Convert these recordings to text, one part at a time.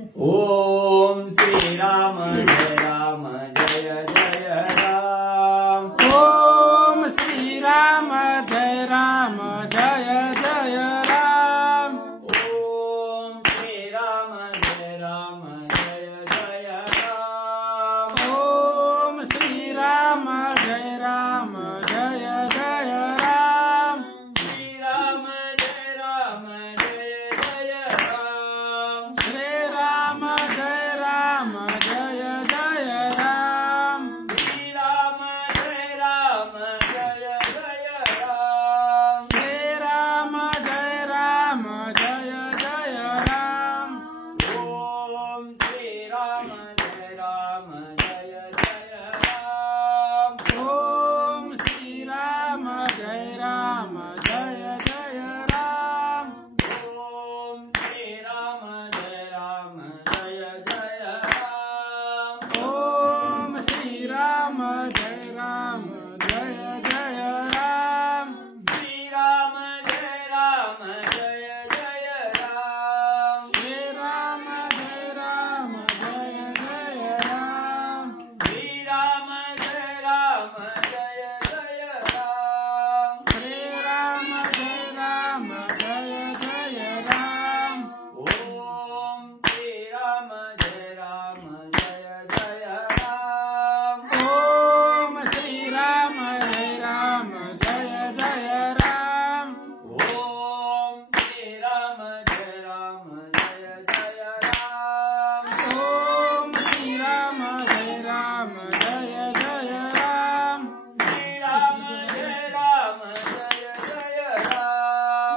ओम श्री राम जय राम जय जय राम। ओम श्री राम जय राम जय जय राम। ओम श्री राम जय राम जय जय राम। ओम श्री राम जय राम जय जय राम। श्री राम जय राम जय जय राम। श्री राम जय राम जय जय राम। श्री राम जय राम जय जय राम। श्री राम जय राम जय जय राम। ओम श्री राम जय राम जय जय राम। ओम श्री राम जय राम जय जय राम। ओम श्री राम जय राम जय जय राम। ओम श्री राम जय राम जय जय राम। श्री राम जय राम जय जय राम। श्री राम जय राम जय जय राम। श्री राम जय राम जय जय राम। श्री राम जय राम जय जय राम। ओम श्री राम जय राम जय जय राम। ओम श्री राम जय राम जय जय राम। ओम श्री राम जय राम जय जय राम। ओम श्री राम जय राम जय जय राम। श्री राम जय राम जय जय राम।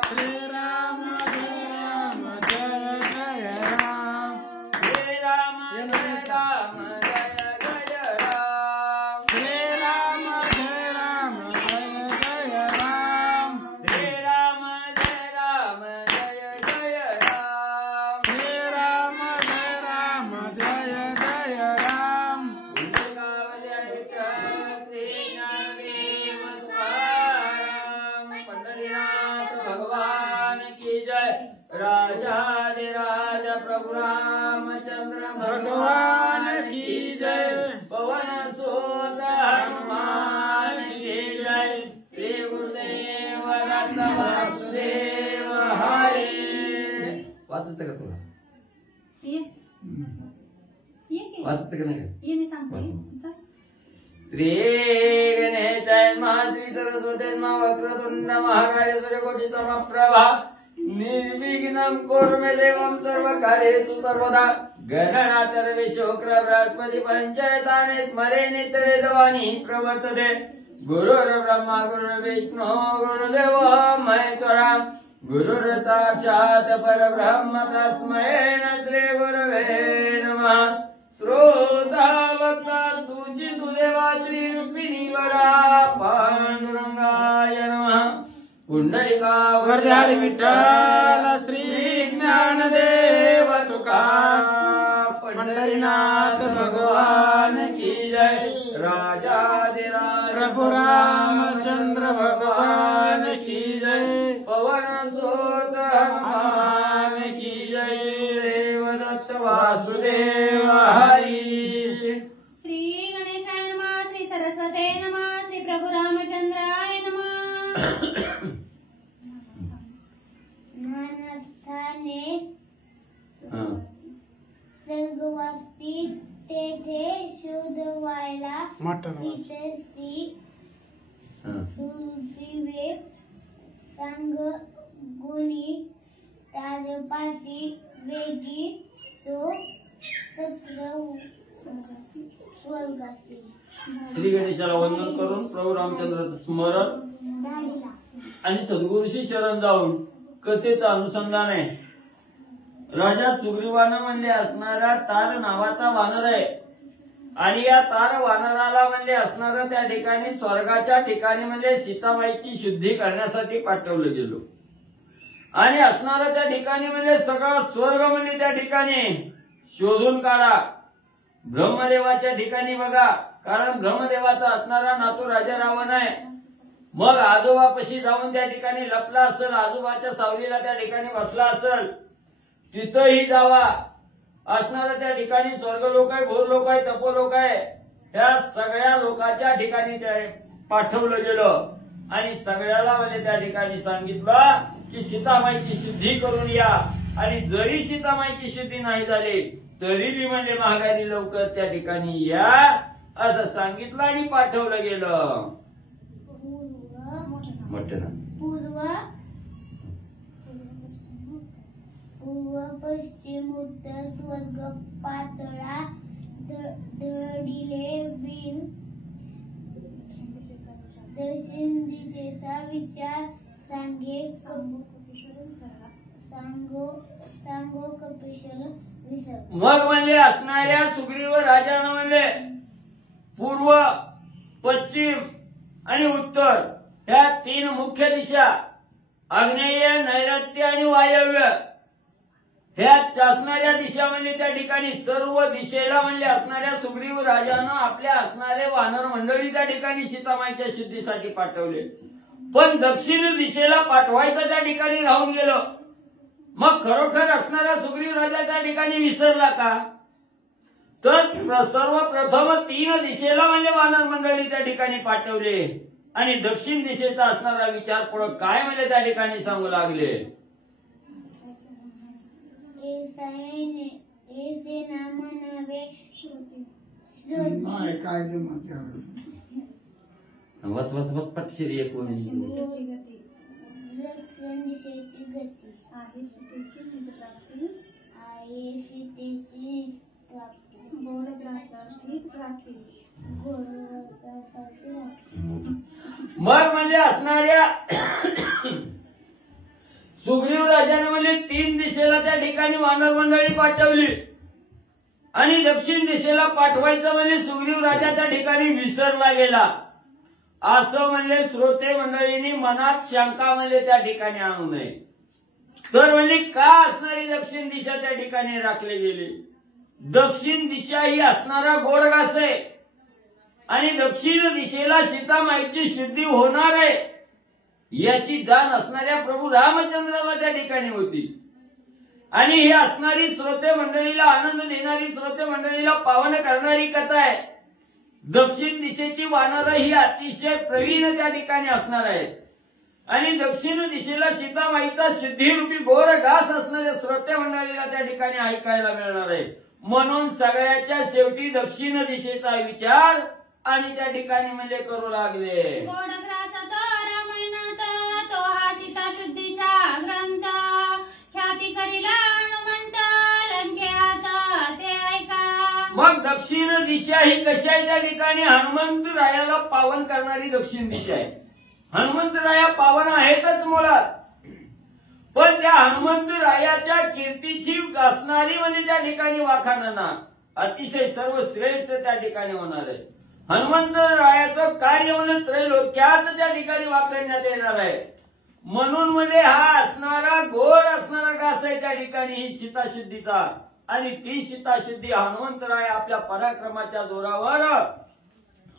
श्री राम जय राम जय जय राम। श्री राम जय राम जय जय राम। श्री राम जय राम जय जय राम। श्री राम जय राम जय जय राम। श्री राम जय राम जय जय राम। पंढरीनाथ भगवान की जय। राजाधिराज प्रभु रामचंद्र भगवान की जय। पवन सुत हनुमान की जय। श्री गुरुदेव दत्त वासुदेव हरी। वाचायचं का तुला? वाचायचं का नाही? श्री गणेशाय नमः। श्री सरस्वती नमः। वक्रतुंड महाकाय सूर्यकोटि समप्रभा। निर्विघ्नं कुरु मे देवं सर्वकार्येषु सर्वदा। गणनाथ रवि शुक्र बृहस्पति पंचैतानि स्मरे नित्यवेदवाणी प्रवर्तते। गुरुर्ब्रह्मा गुरुर्विष्णु गुरुदेव महेश्वरा। गुरुर्साक्षात् परब्रह्म तस्मै श्री गुरवे नमः। श्रोता वक्ता तुझी तुझे वात्री रुक्मिणी वरा। पांडुरंगाय नमः। पुंडलिका वरदारी विठ्ठल श्री ज्ञानदेव तुकाराम। पंढरीनाथ भगवान की जय। राजाधिराज प्रभु रामचंद्र भगवान की जय। पवन सुत हनुमान की जय। देव दत्त वासुदेव हरी। श्री गणेशाय नमः। श्री सरस्वते नमः। श्री प्रभु रामचंद्राय नमः। मनस्थाने स्वर्गवासी तेथे शोध व्हायला तिथे श्री सुग्रीवे संग गुणी तारपासी वेगी तो स्वर्गासी श्री गणेशाला वंदन करून प्रभू रामचंद्राचं स्मरण धाडीला आणि सद्गुरूशी शरण जाऊन कथेचं अनुसंधान आहे। राजा सुग्रीवानं म्हणले असणारा तार नावाचा वानर आहे आणि या तार वानराला म्हणले असणारा त्या ठिकाणी स्वर्गाच्या ठिकाणी म्हणजे सीताबाईची शुद्धी करण्यासाठी पाठवलं गेलो आणि असणारा त्या ठिकाणी म्हणजे सगळा स्वर्ग म्हणजे त्या ठिकाणी शोधून काढा। ब्रह्मदेवाच्या ठिकाणी बघा, कारण ब्रह्मदेवाचा असणारा नातू राजा रावण आहे। मग आजोबापाशी जाऊन त्या ठिकाणी लपला असेल, आजोबाच्या सावलीला त्या ठिकाणी बसला असेल, तिथंही जावा असणाऱ्या त्या ठिकाणी स्वर्ग लोक आहे, भूर लोक आहे, तपोलोक आहे, या सगळ्या लोकांच्या ठिकाणी त्या पाठवलं गेलं आणि सगळ्याला म्हणजे त्या ठिकाणी सांगितलं की सीतामाईची शुद्धी करून या. आणि जरी सीतामाईची शुद्धी नाही झाली तरी बी म्हणजे माघारी लवकर त्या ठिकाणी या असं सांगितलं आणि पाठवलं गेलं. पूर्व पश्चिम उत्तर स्वर्ग पातळा धडिले वीर दक्षिण दिशेचा विचार सांगो कपिशल विसर. मग म्हणले असणाऱ्या सुग्रीव राजानं म्हणले पूर्व पश्चिम आणि उत्तर ह्या तीन मुख्य दिशा आग्नेय नैऋत्य आणि वायव्य ह्या असणाऱ्या दिशा म्हणजे त्या ठिकाणी सर्व दिशेला म्हणजे असणाऱ्या सुग्रीव राजानं आपल्या असणारे वानर मंडळी त्या ठिकाणी सीतामाईच्या शुद्धीसाठी पाठवले. पण दक्षिण दिशेला पाठवायचं त्या ठिकाणी राहून गेलं. मग खरोखर असणारा सुग्रीव राजा त्या ठिकाणी विसरला का? तर सर्वप्रथम तीन दिशेला म्हणजे वानर मंडळी त्या ठिकाणी पाठवले आणि दक्षिण दिशेचा असणारा विचार पुढे काय म्हणजे त्या ठिकाणी सांगू लागले. पटशिरी एक मग म्हणजे असणाऱ्या सुग्रीव राजाने म्हणजे तीन दिशेला त्या ठिकाणी वानर मंडळी पाठवली आणि दक्षिण दिशेला पाठवायचं म्हणजे सुग्रीव राजा त्या ठिकाणी विसरला गेला असं म्हणजे श्रोते मंडळींनी मनात शंका म्हणजे त्या ठिकाणी आणू नये. तर म्हणजे का असणारी दक्षिण दिशा त्या ठिकाणी राखली गेली. दक्षिण दिशा ही असणारा गोडघास आहे आणि दक्षिण दिशेला सीतामाईची शुद्धी होणार आहे याची जाण असणाऱ्या प्रभू रामचंद्राला त्या ठिकाणी होती. आणि ही असणारी श्रोते मंडळीला आनंद देणारी, श्रोते मंडळीला पावन करणारी कथा आहे. दक्षिण दिशेची वानर ही अतिशय प्रवीण त्या ठिकाणी असणार आहेत आणि दक्षिण दिशेला सीतामाईचा शुद्धीरूपी गोड घास असणाऱ्या श्रोते मंडळीला त्या ठिकाणी ऐकायला मिळणार आहे. म्हणून सगळ्याच्या शेवटी दक्षिण दिशेचा विचार आणि त्या ठिकाणी म्हणजे करू लागले. तो हा सीता शुद्धीचा ग्रंथ ख्याती करीला हनुमंत लंकेत ते ऐका. मग दक्षिण दिशा ही कशी आहे त्या ठिकाणी हनुमंत रायाला पावन करणारी दक्षिण दिशा आहे. हनुमंत राया पावन आहेतच मुळात, पण त्या हनुमंत रायाच्या कीर्तीची असणारी म्हणजे त्या ठिकाणी वाखाणना अतिशय सर्वश्रेष्ठ त्या ठिकाणी होणार आहे. हनुमंत रायाचं कार्य म्हणजे त्रैलोक्यात त्या ठिकाणी वाखाणण्यात येणार आहे. म्हणून म्हणजे हा असणारा गोड असणारा घास आहे त्या ठिकाणी ही सीताशुद्धीचा आणि ती सीताशुद्धी हनुमंतराय आपल्या पराक्रमाच्या जोरावर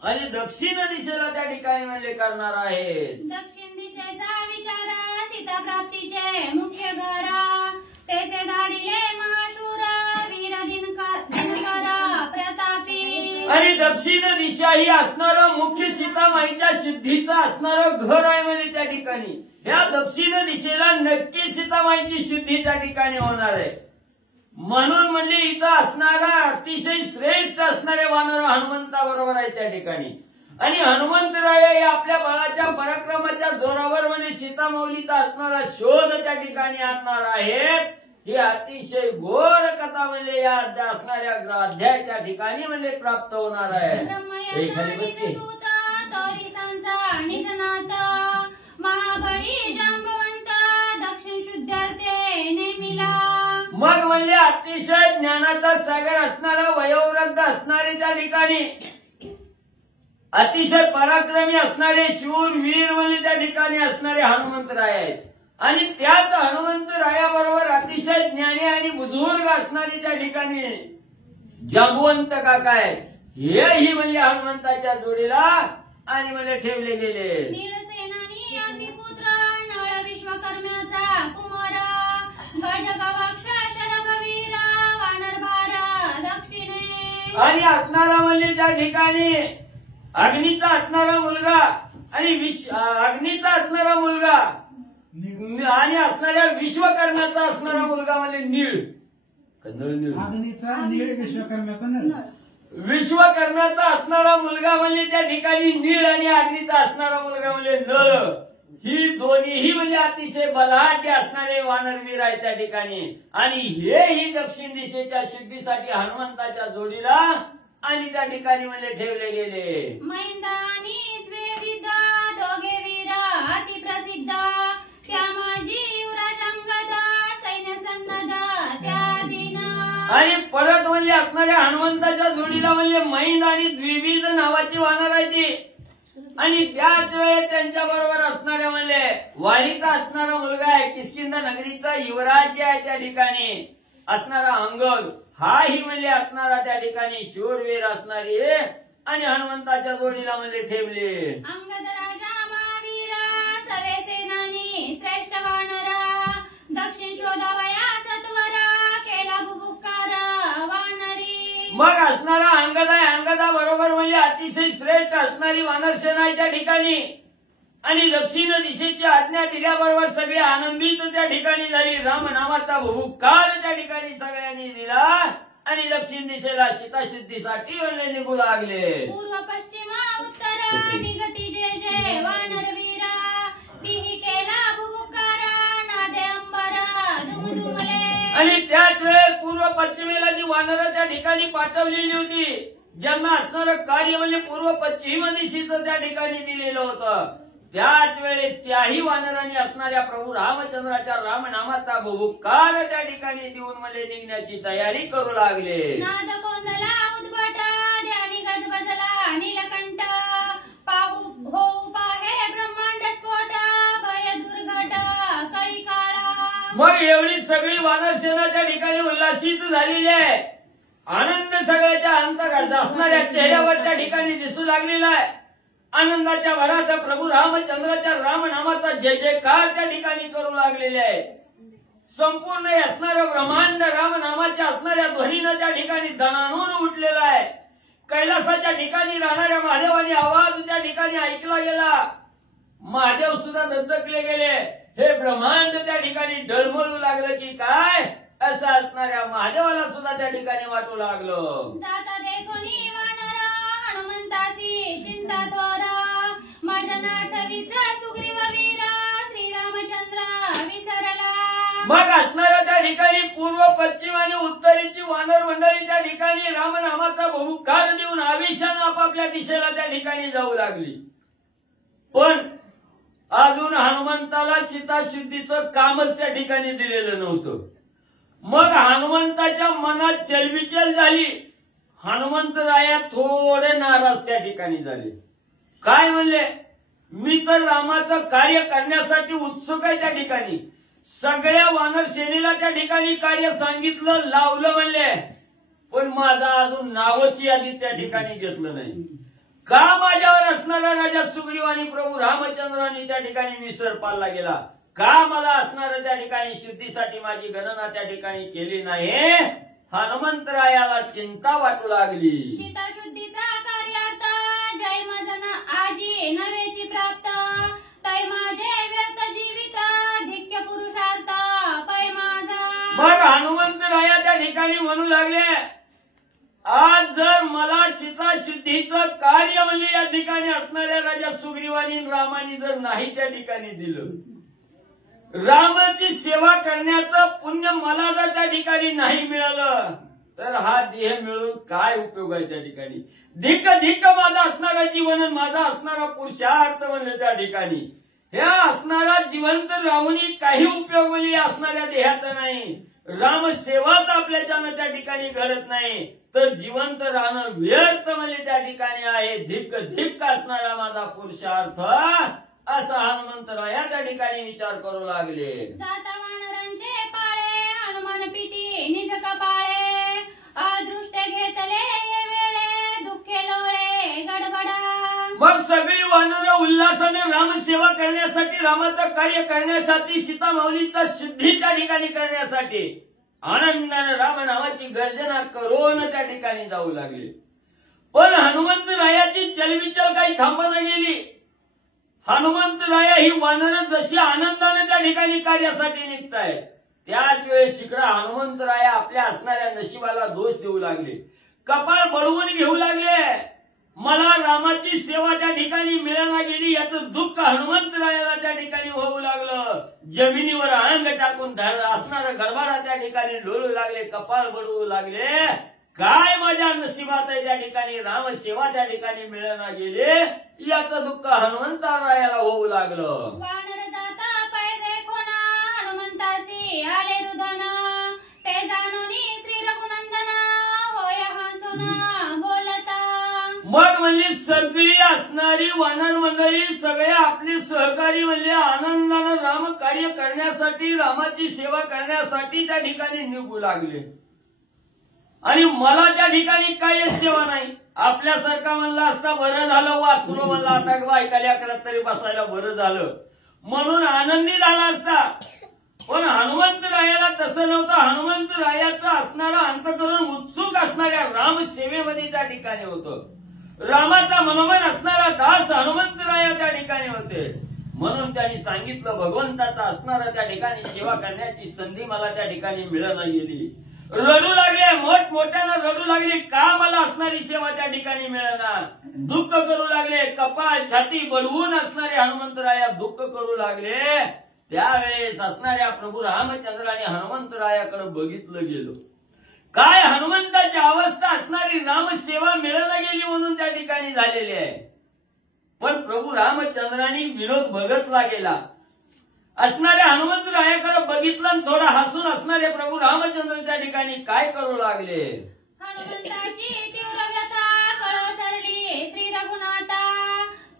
आणि दक्षिण दिशेला त्या ठिकाणी म्हणजे करणार आहे. दक्षिण दिशेचा विचार सीता प्राप्तीचे मुख्य घर तेथे धाडिले महाशूर वीर दिनकर प्रतापी. आणि दक्षिण दिशा ही असणारं मुख्य सीतामाईच्या शुद्धीचं असणारं घर आहे म्हणजे त्या ठिकाणी या दक्षिण दिशेला नक्की सीतामाईची शुद्धी त्या ठिकाणी होणार आहे. म्हणून म्हणजे इथं असणारा अतिशय श्रेष्ठ असणारे वानर हनुमंताबरोबर आहे त्या ठिकाणी आणि हनुमंतराय हे आपल्या बाळाच्या पराक्रमाच्या जोरावर म्हणजे सीतामाऊलीचा असणारा शोध त्या ठिकाणी आणणार आहेत. ही अतिशय गोड कथा म्हणजे या असणाऱ्या अध्यायाच्या ठिकाणी म्हणजे प्राप्त होणार आहे. महाबळी जांबवंत दक्षिण शुद्धार्थे नेमिला. मग म्हणजे अतिशय ज्ञानाचा सागर असणारा वयोवृद्ध असणारे त्या ठिकाणी अतिशय पराक्रमी असणारे शूर वीर म्हणजे त्या ठिकाणी असणारे हनुमंतराय आहेत आणि त्याच हनुमंतरायाबरोबर अतिशय ज्ञानी आणि बुजुर्ग असणारी त्या ठिकाणी जांबवंत काका आहेत. हेही म्हणजे हनुमंताच्या जोडीला आणि म्हणजे ठेवले गेले. नीलसेनानी अग्निपुत्र नळ विश्वकर्म्याचा कुमार गजगवाक्ष शरभवीर वानर आणि असणारा म्हणजे त्या ठिकाणी अग्नीचा असणारा मुलगा आणि अग्नीचा असणारा मुलगा आणि असणाऱ्या विश्वकर्माचा असणारा मुलगा म्हणजे नीळ. अग्नीचा नीळ विश्वकर्म्याचा नळ. विश्वकर्माचा असणारा मुलगा म्हणजे त्या ठिकाणी नीळ आणि अग्नीचा असणारा मुलगा म्हणजे नळ. ही दोन्हीही म्हणजे अतिशय बलाढ्य असणारे वानरवीर आहेत त्या ठिकाणी. आणि हेही दक्षिण दिशेच्या शुद्धीसाठी हनुमंताच्या जोडीला आणि त्या ठिकाणी म्हणजे ठेवले गेले. मैदानी द्विविध दोघे वीर अति प्रसिद्ध त्या माझी युवराजंगद सैन्य सन्नद त्या दिन. आणि परत म्हणजे असणाऱ्या हनुमंताच्या जोडीला म्हणजे मैंद आणि द्विविध नावाची वानर आहे ती. आणि त्याच वेळेस त्यांच्या बरोबर असणाऱ्या म्हणजे वालीचा असणारा मुलगा आहे किष्किंधा नगरीचा युवराज आहे त्या ठिकाणी असणारा अंगद. हाही म्हणजे असणारा त्या ठिकाणी शूरवीर असणारी आणि हनुमंताच्या जोडीला म्हणजे ठेवले. अंगद राजा महावीर सर्वे सेनानी श्रेष्ठ वानर दक्षिण शोधावया सत्वर केला बुबुकार वानरी. मग असणारा अंगद आहे. अंगदा बरोबर म्हणजे अतिशय श्रेष्ठ असणारी वानरसेना आहे त्या ठिकाणी. आणि दक्षिण दिशेची आज्ञा दिल्याबरोबर सगळे आनंदित त्या ठिकाणी झाली. राम नावाचा भुभुकार त्या ठिकाणी सगळ्यांनी दिला आणि दक्षिण दिशेला सीताशुद्धीसाठी म्हणजे निघू लागले. पूर्व पश्चिम उत्तर निगती जे जे वानरवीर तिही केला बुबुकार नादे अंबर दुमदुमले. आणि त्याच वेळेस पूर्व पश्चिमेला जी वानरं त्या ठिकाणी पाठवलेली होती ज्यांना असणारं कार्य म्हणजे पूर्व पश्चिम दिशेचं त्या ठिकाणी दिलेलं होतं. त्याच वेळेस त्याही वानरांनी असणाऱ्या प्रभू रामचंद्राच्या रामनामाचा बुभुकार त्या ठिकाणी देऊन म्हणजे निघण्याची तयारी करू लागले. नाद कोंदला उद्भट ध्यानी गजबजला नीलकंठ पाहू होऊ पाहे ब्रह्मांड स्फोट भय दुर्घट कळी काळा. मग एवढी सगळी वानरसेना त्या ठिकाणी उल्हासित झालेली आहे. आनंद सगळ्याच्या अंतर्गत असणाऱ्या चेहऱ्यावर त्या ठिकाणी दिसू लागलेला आहे. आनंदाच्या भरात प्रभू रामचंद्राच्या रामनामाचा जय जयकार त्या ठिकाणी करू लागलेले आहे. संपूर्ण असणारं ब्रह्मांड रामनामाच्या असणाऱ्या ध्वनीनं त्या ठिकाणी दणाणून उठलेला आहे. कैलासाच्या ठिकाणी राहणाऱ्या महादेवानी आवाज त्या ठिकाणी ऐकला गेला. महादेव सुद्धा दचकले गेले. हे ब्रह्मांड त्या ठिकाणी डळमळू लागलं की काय असं असणाऱ्या महादेवाला सुद्धा त्या ठिकाणी वाटू लागलं. जाता देखोनी वानर हनुमंतासी चिंता तोर माझा नाटवीचा सुग्रीव वीर श्रीरामचंद्र विसरला. मग असणाऱ्या त्या ठिकाणी पूर्व पश्चिम आणि उत्तरेची वानर मंडळी त्या ठिकाणी रामनामाचा बहुकार देऊन आवेशानं आपापल्या दिशेला त्या ठिकाणी जाऊ लागली. पण अजून हनुमंताला सीताशुद्धीचं कामच त्या ठिकाणी दिलेलं नव्हतं. मग हनुमंताच्या मनात चलबिचल झाली. हनुमंतराया थोडे नाराज त्या ठिकाणी झाले. काय म्हणले, मी तर रामाचं कार्य करण्यासाठी उत्सुक आहे त्या ठिकाणी. सगळ्या वानर सेनेला त्या ठिकाणी कार्य सांगितलं, लावलं म्हणले, पण माझा अजून नावाची यादी त्या ठिकाणी घेतलं नाही. का माझ्यावर असणारा राजा सुग्रीव आणि प्रभू रामचंद्रांनी त्या ठिकाणी विसर पाळला गेला? का मला असणारं त्या ठिकाणी शुद्धीसाठी माझी गणना त्या ठिकाणी केली नाही? हनुमंतरायाला चिंता वाटू लागली. सीताशुद्धीचा कार्यार्थ जय मजन आजी नवेची प्राप्त तै माझे व्यर्थ जीवित धिक्य पुरुषार्थ पै माझा. मग हनुमंतराया त्या ठिकाणी म्हणू लागले, आज जर मला सीताशुद्धीचं कार्य म्हणजे या ठिकाणी असणाऱ्या राजा सुग्रीवानी रामानी जर नाही त्या ठिकाणी दिलं, रामाची सेवा करण्याचं पुण्य मला जर त्या ठिकाणी नाही मिळालं, तर हा देह मिळून काय उपयोग आहे त्या ठिकाणी? धिक्क धिक्क माझा असणारा जीवन, माझा असणारा पुरुषार्थ म्हणजे त्या ठिकाणी ह्या असणारा जिवंत राहूनही काही उपयोग म्हणजे असणाऱ्या देहाचा नाही. रामसेवाच आपल्याच्यानं त्या ठिकाणी घडत नाही, तर जिवंत राहणं व्यर्थ म्हणजे त्या ठिकाणी आहे. धिक्क धिक्क असणारा माझा पुरुषार्थ, असं हनुमंतराया त्या ठिकाणी विचार करू लागले. जाता वानरांचे पाळे हनुमान पिटी निज कपाळे अदृष्ट घेतले हे वेळे दुःखे लोळे गडबडा. मग सगळी वानरं उल्हासाने रामसेवा करण्यासाठी, रामाचं कार्य करण्यासाठी, सीता माऊलीचा शुद्धी त्या ठिकाणी करण्यासाठी आनंदाने राम नावाची गर्जना करून त्या ठिकाणी जाऊ लागले. पण हनुमंतरायाची चलबिचल काही थांबना गेली. हनुमंतराया ही वानरं जशी आनंदाने त्या ठिकाणी कार्यासाठी निघतायत, त्याच वेळेस शिकडा हनुमंतराया आपल्या असणाऱ्या नशिबाला दोष देऊ लागले, कपाळ बळवून घेऊ लागले. मला रामाची सेवा त्या ठिकाणी मिळाना गेली याचं दुःख हनुमंतरायाला त्या ठिकाणी होऊ लागलं. जमिनीवर अंग टाकून असणारं गडबडा त्या ठिकाणी लोळू लागले, कपाळ बळवू लागले. काय माझ्या नशिबात आहे त्या ठिकाणी राम सेवा त्या ठिकाणी मिळाना गेले याचं दुःख हनुमंतरायाला होऊ लागलं. वानर जाता पैदे कोणा हनुमंतासी आले रुदन ते जाणोनी श्री रघुनंदन होय हसून बोलता. मग म्हणजे सगळी असणारी वानर मंडळी सगळे आपले सहकारी म्हणजे आनंदानं राम कार्य करण्यासाठी रामाची सेवा करण्यासाठी त्या ठिकाणी निघू लागले. आणि मला त्या ठिकाणी काही सेवा नाही. आपल्यासारखा म्हणला असता बरं झालं, वाचलो म्हणला आता बायकाला अकरात तरी बसायला बरं झालं म्हणून आनंदी झाला असता. पण हनुमंतरायाला तसं नव्हतं. हनुमंतरायाचं असणारं अंतःकरण उत्सुक असणाऱ्या रामसेवेमध्ये त्या ठिकाणी होतं. रामाचा मनोमन असणारा दास हनुमंतराया त्या ठिकाणी होते. म्हणून त्यांनी सांगितलं भगवंताचा असणारा त्या ठिकाणी सेवा करण्याची संधी मला त्या ठिकाणी मिळाना गेली. रडू लागले, मोठमोठ्यानं रडू लागले, का मला असणारी सेवा त्या ठिकाणी मिळणार. दुःख करू लागले, कपाळ छाती बळवून असणारे हनुमंतराया दुःख करू लागले. त्यावेळेस असणाऱ्या प्रभू रामचंद्राने हनुमंतरायाकडे बघितलं गेलो. काय हनुमंताची अवस्था असणारी रामसेवा मिळायला गेली म्हणून त्या ठिकाणी झालेली आहे. पण प्रभू रामचंद्राने विनोद बघतला गेला. असणाऱ्या हनुमंतरायाकडे बघितलं आणि थोडा हसून असणारे प्रभू रामचंद्र त्या ठिकाणी काय करू लागले. हनुमंताची तीव्र व्यथा कळसरली श्री रघुनाथा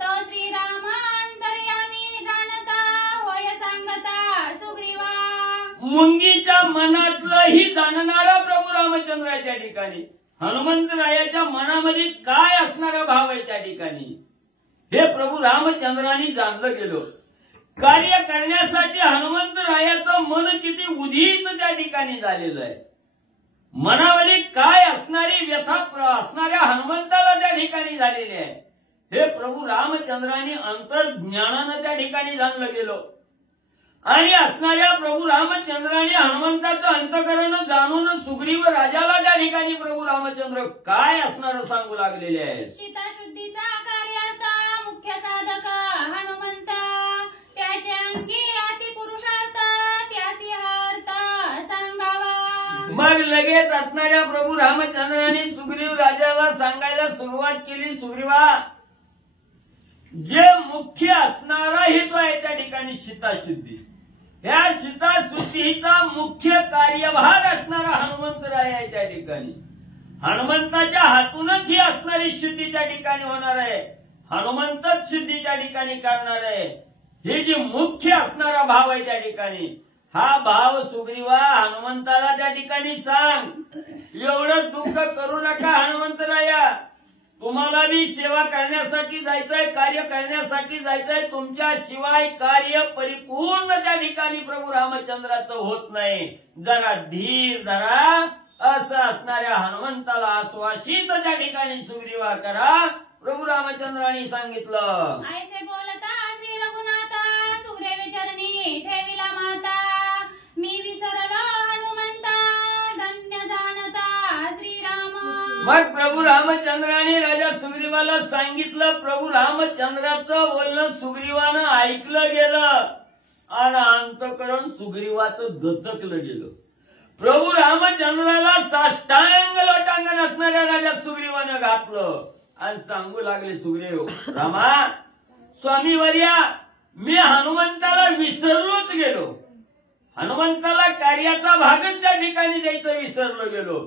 तो श्रीराम अंतर्यामी जाणता होय सांगता सुग्रीवा. मुंगीच्या मनातलंही जाणणारा प्रभू रामचंद्र त्या ठिकाणी हनुमंतरायाच्या मनामध्ये काय असणारा भाव आहे त्या ठिकाणी हे प्रभू रामचंद्रांनी जाणलं गेलं. कार्य करण्यासाठी हनुमंतरायाचं मन किती उदित त्या ठिकाणी झालेलं आहे. मनामध्ये काय असणारी व्यथा असणाऱ्या हनुमंताला त्या ठिकाणी झालेली आहे हे प्रभू रामचंद्रांनी अंतर्ज्ञानानं त्या ठिकाणी जाणलं गेलं. आणि असणाऱ्या प्रभू रामचंद्रांनी हनुमंताचं अंतःकरण जाणून सुग्रीव राजाला त्या ठिकाणी प्रभू रामचंद्र काय असणारं सांगू लागलेले आहेत. सीताशुद्धीचा कार्यार्थ मुख्य साधक हनुमंत त्याचे अंगी अति पुरुषार्थ त्यासी अर्थ सांगावा. मग लगेच असणाऱ्या प्रभू रामचंद्रांनी सुग्रीव राजाला सांगायला सुरुवात केली. सुग्रीवा, जे मुख्य असणारा हेतू आहे त्या ठिकाणी सीताशुद्धी. ह्या सीताशुद्धीचा मुख्य कार्यभाग असणारा हनुमंतराय आहे त्या ठिकाणी. हनुमंताच्या हातूनच ही असणारी शुद्धी त्या ठिकाणी होणार आहे. हनुमंतच शुद्धी त्या ठिकाणी करणार आहे. हे जे मुख्य असणारा भाव आहे त्या ठिकाणी हा भाव सुग्रीवा हनुमंताला त्या ठिकाणी सांग. एवढं दुःख करू नका हनुमंतराया. तुम्हाला बी सेवा करण्यासाठी जायचंय, कार्य करण्यासाठी जायचंय. तुमच्याशिवाय कार्य परिपूर्ण त्या ठिकाणी प्रभू रामचंद्राचं होत नाही. जरा धीर धरा असं असणाऱ्या हनुमंताला आश्वासित त्या ठिकाणी सुग्रीवा करा प्रभू रामचंद्रांनी सांगितलं. ऐसे बोलता श्री रघुनाथा सुग्रीव चरणी ठेविला माता मी विसरलो हनुमंता धन्य जाणता श्रीराम. मग प्रभू रामचंद्राने राजा सुग्रीवाला सांगितलं. प्रभू रामचंद्राचं बोलणं सुग्रीवानं ऐकलं गेलं आणि अंतःकरण सुग्रीवाचं दचकलं गेलं. प्रभू रामचंद्राला साष्टांग लोटांगण असणाऱ्या राजा सुग्रीवानं घातलं आणि सांगू लागले, सुग्रीव रामा स्वामीवर्या, मी हनुमंताला विसरलोच गेलो. हनुमंताला कार्याचा भागच त्या ठिकाणी द्यायचं विसरलो गेलो.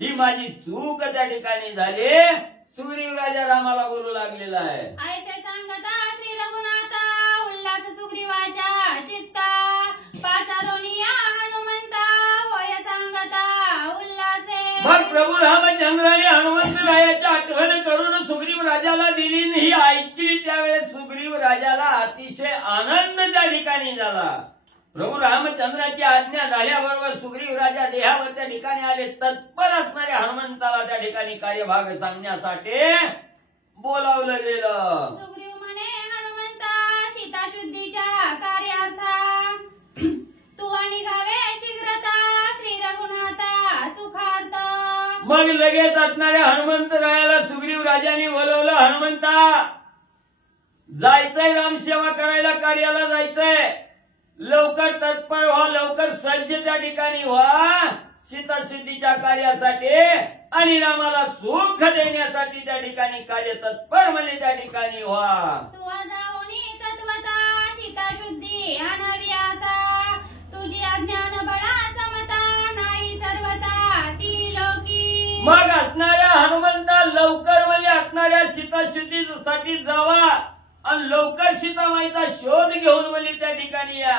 ही माझी चूक त्या ठिकाणी झाली. सुग्रीव राजा रामाला बोलू लागलेला आहे. ऐसे सांगता श्री रघुनाथा उल्हास सुग्रीवाच्या चित्ता पाचारोनिया हनुमंता होय सांगता उल्हासे. मग प्रभू रामचंद्राने हनुमंतरायाची आठवण करून सुग्रीव राजाला दिली. ही ऐकली त्यावेळेस सुग्रीव राजाला अतिशय आनंद त्या ठिकाणी झाला. प्रभू रामचंद्राची आज्ञा झाल्याबरोबर सुग्रीव राजा देहावर त्या ठिकाणी आले. तत्पर असणाऱ्या हनुमंताला त्या ठिकाणी कार्यभाग सांगण्यासाठी बोलावलं गेलं. सुग्रीव म्हणे हनुमंता सीताशुद्धीच्या कार्यार्था तू निघावे शीघ्रता श्री रघुनाथा सुखार्थ. मग लगेच असणाऱ्या हनुमंतरायाला सुग्रीव राजाने बोलवलं. हनुमंता, जायचंय रामसेवा करायला, कार्याला जायचंय, लवकर तत्पर व्हा, लवकर सज्ज त्या ठिकाणी व्हा सीताशुद्धीच्या कार्यासाठी आणि रामाला सुख देण्यासाठी त्या ठिकाणी कार्य तत्पर म्हणजे त्या ठिकाणी व्हा. तू जाऊनी तत्वता सीताशुद्धी आणावी आता तुझी अज्ञान बळा समता नाही सर्वता ती लोकी. मग असणाऱ्या हनुमंता लवकर म्हणजे असणाऱ्या सीताशुद्धीसाठी जावा आणि लवकर सीतामाईचा शोध घेऊन म्हणजे त्या ठिकाणी या.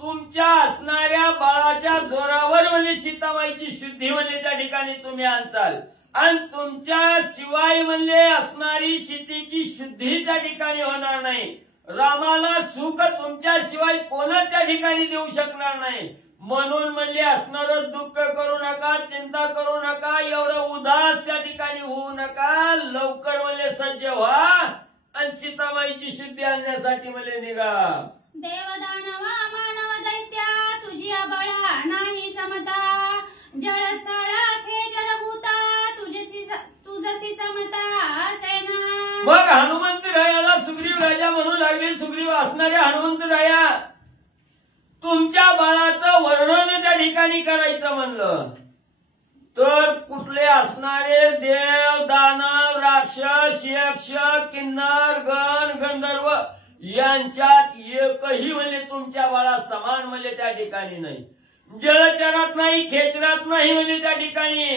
तुमच्या असणाऱ्या बाळाच्या जोरावर म्हणजे सीतामाईची शुद्धी म्हणजे त्या ठिकाणी तुम्ही आणचाल आणि तुमच्या शिवाय म्हणजे असणारी सीतेची शुद्धी त्या ठिकाणी होणार नाही. रामाला सुख तुमच्या शिवाय कोणच त्या ठिकाणी देऊ शकणार नाही. म्हणून म्हणजे असणारं दुःख करू नका, चिंता करू नका, एवढं उदास त्या ठिकाणी होऊ नका. लवकर म्हणजे सज्ज व्हा आणि सीतामाईची शुद्धी आणण्यासाठी म्हणजे निघा. देवदानव मानव दैत्या तुझी बळा नाही समता जळस्थळ खेचर भूता तुझशी समता सेना. मग हनुमंतरायाला सुग्रीव राजा म्हणू लागले. सुग्रीव असणाऱ्या हनुमंतराया, तुमच्या बाळाचं वर्णन त्या ठिकाणी करायचं म्हणलं तर कुठले असणारे देव, दानव, राक्षस, यक्ष, किन्नर, गण, गंधर्व यांच्यात एकही म्हणजे तुमच्या बाळा समान म्हणजे त्या ठिकाणी नाही. जलचरात नाही, खेचरात नाही म्हणजे त्या ठिकाणी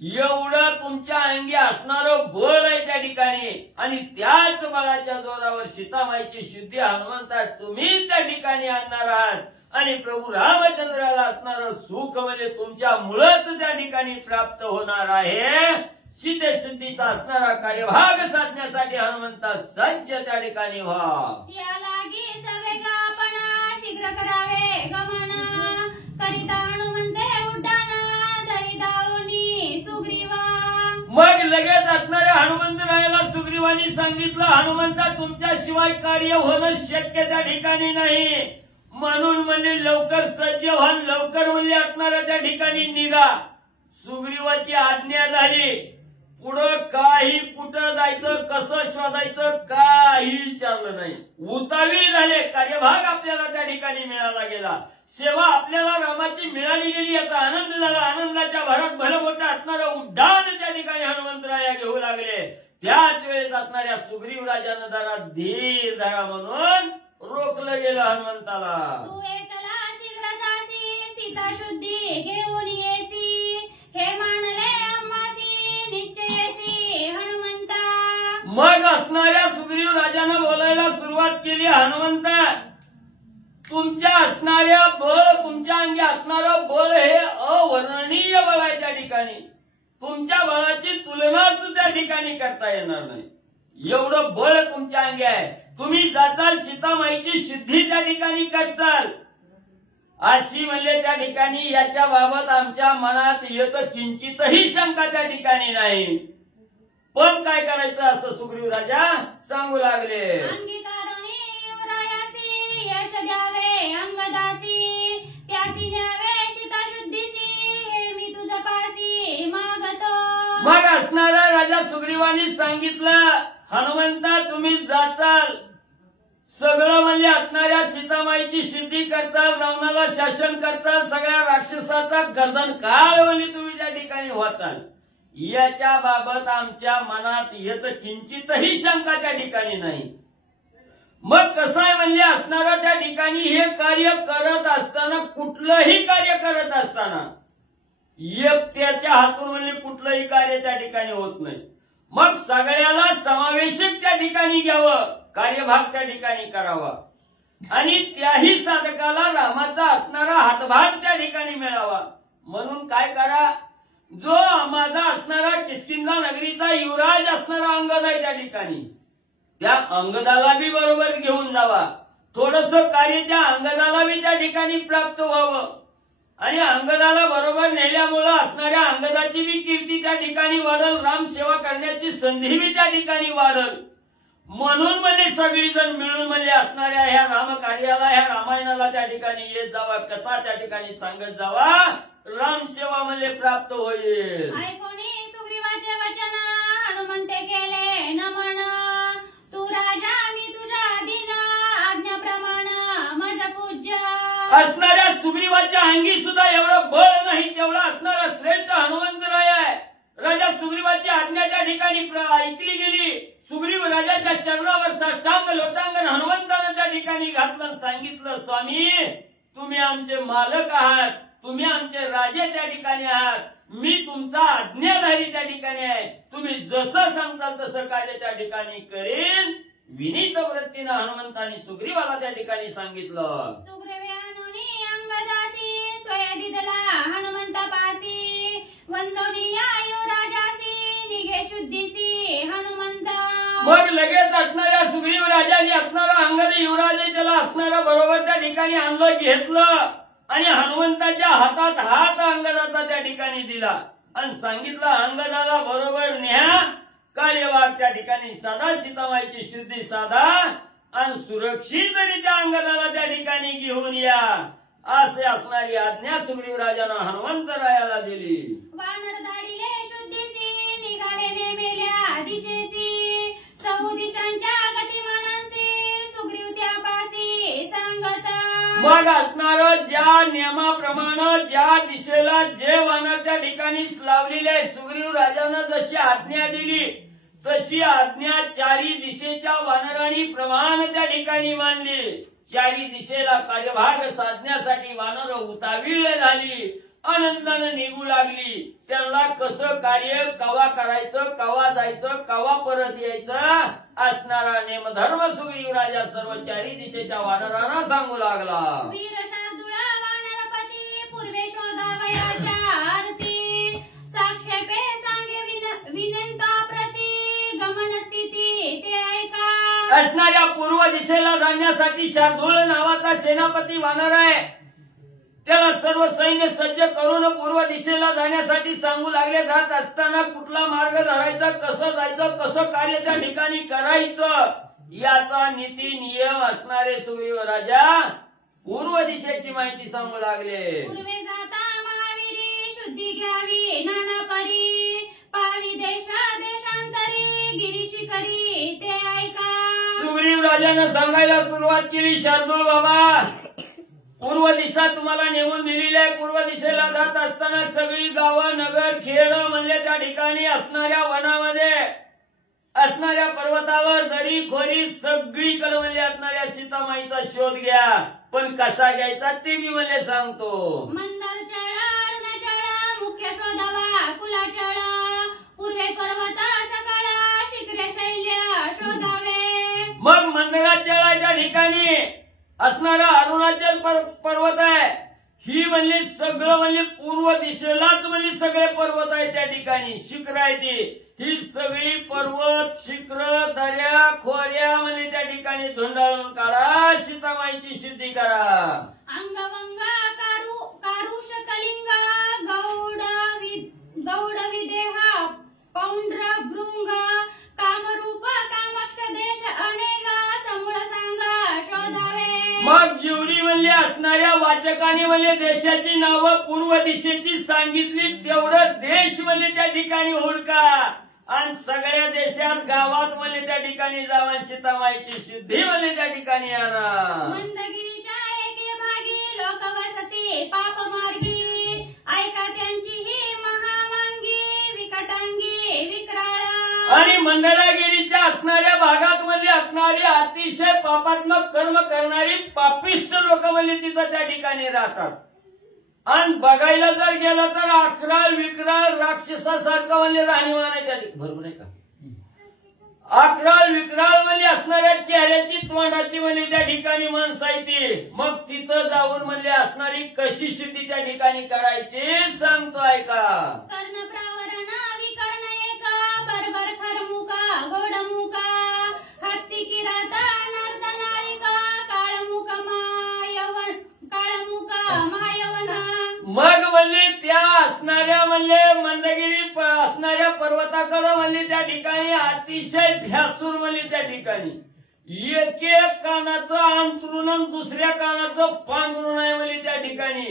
एवढं तुमच्या अंगी असणारं बळ आहे त्या ठिकाणी आणि त्याच बळाच्या जोरावर सीतामाईची शुद्धी हनुमंता तुम्ही त्या ठिकाणी आणणार आहात आणि प्रभू रामचंद्राला असणारं सुख म्हणजे तुमच्या मुळच त्या ठिकाणी प्राप्त होणार आहे. सीतेशुद्धीचा असणारा कार्यभाग साधण्यासाठी हनुमंता सज्ज त्या ठिकाणी व्हा. या लागी सवेगापण शीघ्र करावे गमन करिता हनुमंते उड्डाण धरी दावणी सुग्रीवा. मग लगेच असणाऱ्या हनुमंतरायाला सुग्रीवानी सांगितलं, हनुमंता तुमच्या शिवाय कार्य होणं शक्य त्या ठिकाणी नाही. म्हणून म्हणजे लवकर सज्ज व्हा, लवकर म्हणजे असणाऱ्या त्या ठिकाणी निघा. सुग्रीवाची आज्ञा झाली. पुढं काही कुठं जायचं, कसं शोधायचं काही विचारलं नाही. उतावीळ झाले. कार्यभाग आपल्याला त्या ठिकाणी मिळाला गेला. सेवा आपल्याला रामाची मिळाली गेली याचा आनंद झाला. आनंदाच्या भरात भलं मोठं असणारं उड्डाण त्या ठिकाणी हनुमंतराया घेऊ लागले. त्याच वेळेस असणाऱ्या सुग्रीव राजानं जरा धीर धरा म्हणून रोखलं गेलं हनुमंताला. तू एकला शीघ्र जासी सीताशुद्धी घेऊन येसी हे मानले आम्हासी निश्चयसी हनुमंता. मग असणाऱ्या सुग्रीव राजानं बोलायला सुरुवात केली. हनुमंता, तुमच्या असणाऱ्या बळ, तुमच्या अंगी असणारं बळ हे अवर्णनीय बळ आहे त्या ठिकाणी. तुमच्या बळाची तुलनाच त्या ठिकाणी करता येणार नाही. एवढं बळ तुमच्या अंगी आहे. तुम्ही जाचाल सीतामाईची शुद्धी त्या ठिकाणी करचाल अशी म्हणजे त्या ठिकाणी याच्या बाबत आमच्या मनात एक किंचितही शंका त्या ठिकाणी नाही. पण काय करायचं असं सुग्रीव राजा सांगू लागले. अंगीकारोनी युवरायासी यश द्यावे अंगदासी त्यासी न्यावे सीताशुद्धीसी हे मी तुझ पासी मागतो. मग असणारा राजा सुग्रीवानी सांगितलं, हनुमंता तुम्ही जाचाल, सगळं म्हणजे असणाऱ्या सीतामाईची शुद्धी करचाल, रावणाला शासन करचाल, सगळ्या राक्षसाचा गर्दन काळ म्हणजे तुम्ही त्या ठिकाणी वाचाल. याच्या बाबत आमच्या मनात येत किंचितही शंका त्या ठिकाणी नाही. मग कसं आहे म्हणजे असणारा त्या ठिकाणी हे कार्य करत असताना, कुठलंही कार्य करत असताना एकट्याच्या हातून म्हणजे कुठलंही कार्य त्या ठिकाणी होत नाही. मग सगळ्याला समावेशक त्या ठिकाणी घ्यावं, कार्यभाग त्या ठिकाणी करावा आणि त्याही साधकाला रामाचा असणारा हातभार त्या ठिकाणी मिळावा. म्हणून काय करा, जो माझा असणारा किष्किंधा नगरीचा युवराज असणारा अंगद आहे त्या ठिकाणी, त्या अंगदाला बी बरोबर घेऊन जावा थोडस कार्य त्या अंगदाला बी त्या ठिकाणी प्राप्त व्हावं आणि अंगदाला बरोबर नेल्यामुळं असणाऱ्या अंगदाची बी कीर्ती त्या ठिकाणी वाढल, राम सेवा करण्याची संधी बी त्या ठिकाणी वाढल. म्हणून म्हणजे सगळी जण मिळून म्हणजे असणाऱ्या ह्या राम कार्याला, ह्या रामायणाला त्या ठिकाणी येत जावा, कथा त्या ठिकाणी सांगत जावा, राम सेवा म्हणजे प्राप्त होईल. ऐकोनी सुग्रीवाचे वचन हनुमंते केले नमन. तू राजा मी तुझ्या अधीन, आज्ञाप्रमाण मज पूज्य. असणाऱ्या सुग्रीवाच्या अंगी सुद्धा एवढं बळ नाही तेवढा असणारा श्रेष्ठ हनुमंतराय आहे. राजा सुग्रीवाची आज्ञा त्या ठिकाणी ऐकली गेली. सुग्रीव राजाच्या चरणावर साष्टांग लोटांगण हनुमंतानं त्या ठिकाणी घातलं, सांगितलं, स्वामी तुम्ही आमचे मालक आहात, तुम्ही आमचे राजे त्या ठिकाणी आहात, मी तुमचा आज्ञाधारी त्या ठिकाणी आहे, तुम्ही जसं सांगताल तसं कार्य त्या ठिकाणी करेन. विनीत वृत्तीनं हनुमंतांनी सुग्रीवाला त्या ठिकाणी सांगितलं. सुग्रीवे अनुनी अंगदासी, स्वयदिदला हनुमंतापासी. वंदनीया युवराजासी, निघे शुद्धीसी हनुमंत. मग लगेच असणाऱ्या सुग्रीव राजाने असणारा अंगद युवराज त्याला असणारा बरोबर त्या ठिकाणी आणलं, घेतलं आणि हनुमंताच्या हातात हात अंगदाचा त्या ठिकाणी दिला आणि सांगितलं, अंगदाला बरोबर न्या, कार्यभार त्या ठिकाणी साधा, सीतामाईची शुद्धी साधा आणि सुरक्षितरित्या अंगदाला त्या ठिकाणी घेऊन या, असे असणारी आज्ञा सुग्रीव राजानं हनुमंतरायाला दिली. वानर धाडिले शुद्धीसी, निघाले नेमेल्या दिशेसी. चौदिशांच्या गतिमानांसी, सुग्रीव त्यापासी सांगत. मग असणारं ज्या नियमाप्रमाणे ज्या दिशेला जे वानर त्या ठिकाणी लावलेले, सुग्रीव राजानं जशी आज्ञा दिली तशी आज्ञा चारी दिशेच्या वानरांनी प्रमाण त्या ठिकाणी मांडली. चारी दिशेला कार्यभाग साधण्यासाठी वानर उतावीळ झाली, आनंदानं निघू लागली. त्यांना कसं कार्य कवा करायचं, कवा जायचं, कवा परत यायचं असणारा नेमधर्म सुग्रीव राजा सर्व चारी दिशेच्या वानरांना सांगू लागला. वीर शार्दूल वानरपती, पूर्वे शोधावयाच्या आरती. साक्षेपे सांगे विनंता प्रती, गमन स्थिती ते ऐका. असणाऱ्या पूर्व दिशेला जाण्यासाठी शार्दूल नावाचा सेनापती वानर आहे. त्याला सर्व सैन्य सज्ज करून पूर्व दिशेला जाण्यासाठी सांगू लागले. जात असताना कुठला मार्ग धरायचा, कसं जायचं, कसं कार्य त्या ठिकाणी करायचं याचा नीती नियम असणारे सुग्रीव राजा पूर्व दिशेची माहिती सांगू लागले. पूर्वे जाता महावीरी, शुद्धी घ्यावी नाना परी. पावी देशांतरी, गिरीशी करी ते ऐका. सुग्रीव राजानं सांगायला सुरुवात केली, शार्दूल बाबा पूर्व दिशा तुम्हाला नेमून दिलेली आहे. पूर्व दिशेला जात असताना सगळी गावं, नगर, खेड म्हणजे त्या ठिकाणी असणाऱ्या वनामध्ये, असणाऱ्या पर्वतावर, दरी खोरी सगळीकडे म्हणजे असणाऱ्या सीतामाईचा शोध घ्या. पण कसा घ्यायचा ते मी म्हणजे सांगतो. मंदार चळा, अरुण चळा, मुख्य शोधावा कुला चळा. पूर्वे पर्वता सकाळा, शिखरे शैल्या शोधावे. मग मंदिराच्या त्या ठिकाणी असणारा अरुणाचल पर्वत आहे. ही म्हणजे सगळं म्हणजे पूर्व दिशेलाच म्हणजे सगळे पर्वत आहे त्या ठिकाणी, शिखर आहे ती. ही सगळी पर्वत, शिखर, दर्या, खोऱ्या म्हणजे त्या ठिकाणी धुंडाळून काढा, सीतामाईची शुद्धी करा. अंगवंग कारुष कलिंग, गौड विदेहा पौंड्र भृंग. कामरूप कामक्ष देश अनेक, समूळ सांग शोधावे. मग जेवढी म्हणजे असणाऱ्या वाचकांनी म्हणजे देशाची नावं पूर्व दिशेची सांगितली तेवढं देश म्हणजे त्या ठिकाणी हुडका आणि सगळ्या देशात गावात म्हणजे त्या ठिकाणी जावा, सीतामाईची शुद्धी म्हणजे त्या ठिकाणी आणा. मंदगिरीच्या एके भागी लोक वसती पाप मार्गी. ऐका त्यांची ही महावांगी, विकटांगी विक्राळ. आणि मंदरागिरीच्या असणाऱ्या भागात म्हणजे असणारी अतिशय पापात्मक कर्म करणारी पापिष्ट लोक म्हणजे तिथं त्या ठिकाणी राहतात. आणि बघायला जर गेलं तर अकराळ विक्राळ राक्षसासारखं म्हणजे राहणीमान आहे त्या ठिकाणी. बरोबर आहे का? अकराळ विक्राळ म्हणजे असणाऱ्या चेहऱ्याची, तोंडाची म्हणजे त्या ठिकाणी माणसं आहे ती. मग तिथं जाऊन म्हणजे असणारी कशी शुद्धी त्या ठिकाणी करायची सांगतो ऐका. कर्ण प्रावरण विकर्ण एक, बरबर खरमुख गोडमुख. हापसी किराता नर्दनाळिका, काळमुख असणाऱ्या पर्वताकडे म्हणले त्या ठिकाणी अतिशय भ्यासूर म्हणले त्या ठिकाणी एक एक कानाचं अंतरून दुसऱ्या कानाचं पांघरून आहे म्हणले त्या ठिकाणी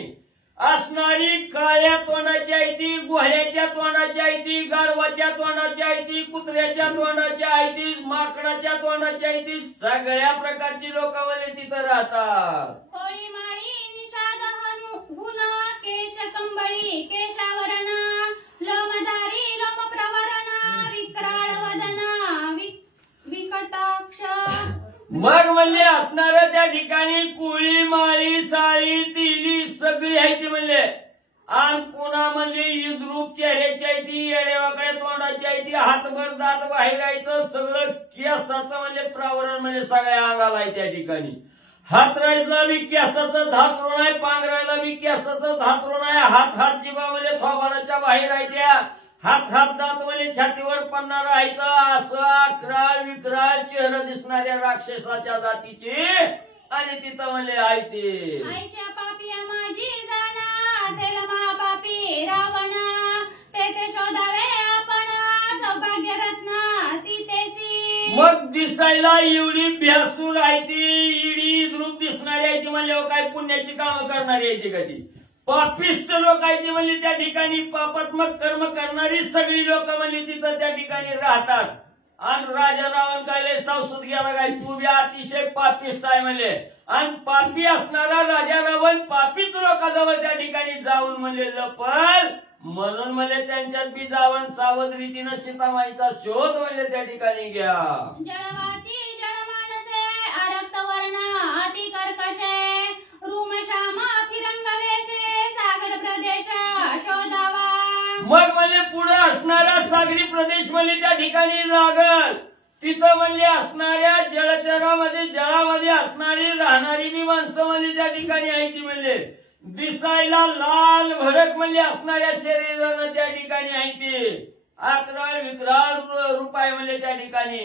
असणारी काळ्या तोंडाची आहे ती, घोड्याच्या तोंडाची आहे ती, गाढवाच्या तोंडाची आहे ती, कुत्र्याच्या तोंडाची आहे ती, माकडाच्या तोंडाची आहे ती, सगळ्या प्रकारची लोक म्हणले तिथं राहतात. कोळी माळी निषाद गुण केश कंबळी केशावरण लोमधारी लोमप्रवरण विक्राळ वदन विकटाक्ष. मग म्हणले असणारं त्या ठिकाणी कुळी माळी साळी तिली सगळी आहे ती म्हणले. आणि पुन्हा म्हणजे इद्रूप चेहऱ्याची आहे ती, येडेवाकड्या तोंडाची आहे ती, हातभर दात बाहेर यायचं सगळं केसाचं म्हणजे प्रावरण म्हणजे सगळ्या अंगाला आहे त्या ठिकाणी. हातरायला बी केसाचं धातरून आहे, पांघरायला बी केसाचं धातरून आहे, हात हात जिबा म्हणजे थोबाडाच्या बाहेर आहे त्या, हात हात दात म्हणजे छातीवर पडणार आहे असं अकराळ विक्राळ चेहरा दिसणाऱ्या राक्षसाच्या जातीचे आणि तिथं म्हणजे आहे ते. आयशा पापिया माझी जाना असेल महापापी रावण तेथे शोधावे आपण सौभाग्य रत्न सीतेसी. मग दिसायला एवढी भ्यासूर आहे ती, इडी द्रूप दिसणारी आहे ती म्हणजे काय पुण्याची कामं करणारी आहे ती का ती. पापिष्ट लोक आहे ती म्हणजे त्या ठिकाणी पापात्मक कर्म करणारी सगळी लोक म्हणजे तिथं त्या ठिकाणी राहतात. आणि राजा रावण काय संसद गेला काय तू बी अतिशय पापिष्ट आहे म्हणजे. आणि पापी असणारा राजा रावण पापीच लोकांजवळ त्या ठिकाणी जाऊन म्हणजे लपल म्हणून म्हणजे त्यांच्यात बी जावण सावध रीतीनं सीतामाईचा शोध म्हणजे त्या ठिकाणी घ्या. जळवासी जळमानसे आरक्त वर्ण अति कर्कशे रूमश्याम फिरंग वेशे सागर प्रदेश शोधावा. मग म्हणजे पुढे असणारा सागरी प्रदेश म्हणजे त्या ठिकाणी लागल. तिथं म्हणजे असणाऱ्या जलचरामध्ये जळामध्ये असणारी राहणारी बी माणसं म्हणजे त्या ठिकाणी आहे ती म्हणजे दिसायला लाल भडक म्हणजे असणाऱ्या शरीरानं त्या ठिकाणी आहे ती. अकराळ विक्राळ रूप आहे म्हणजे त्या ठिकाणी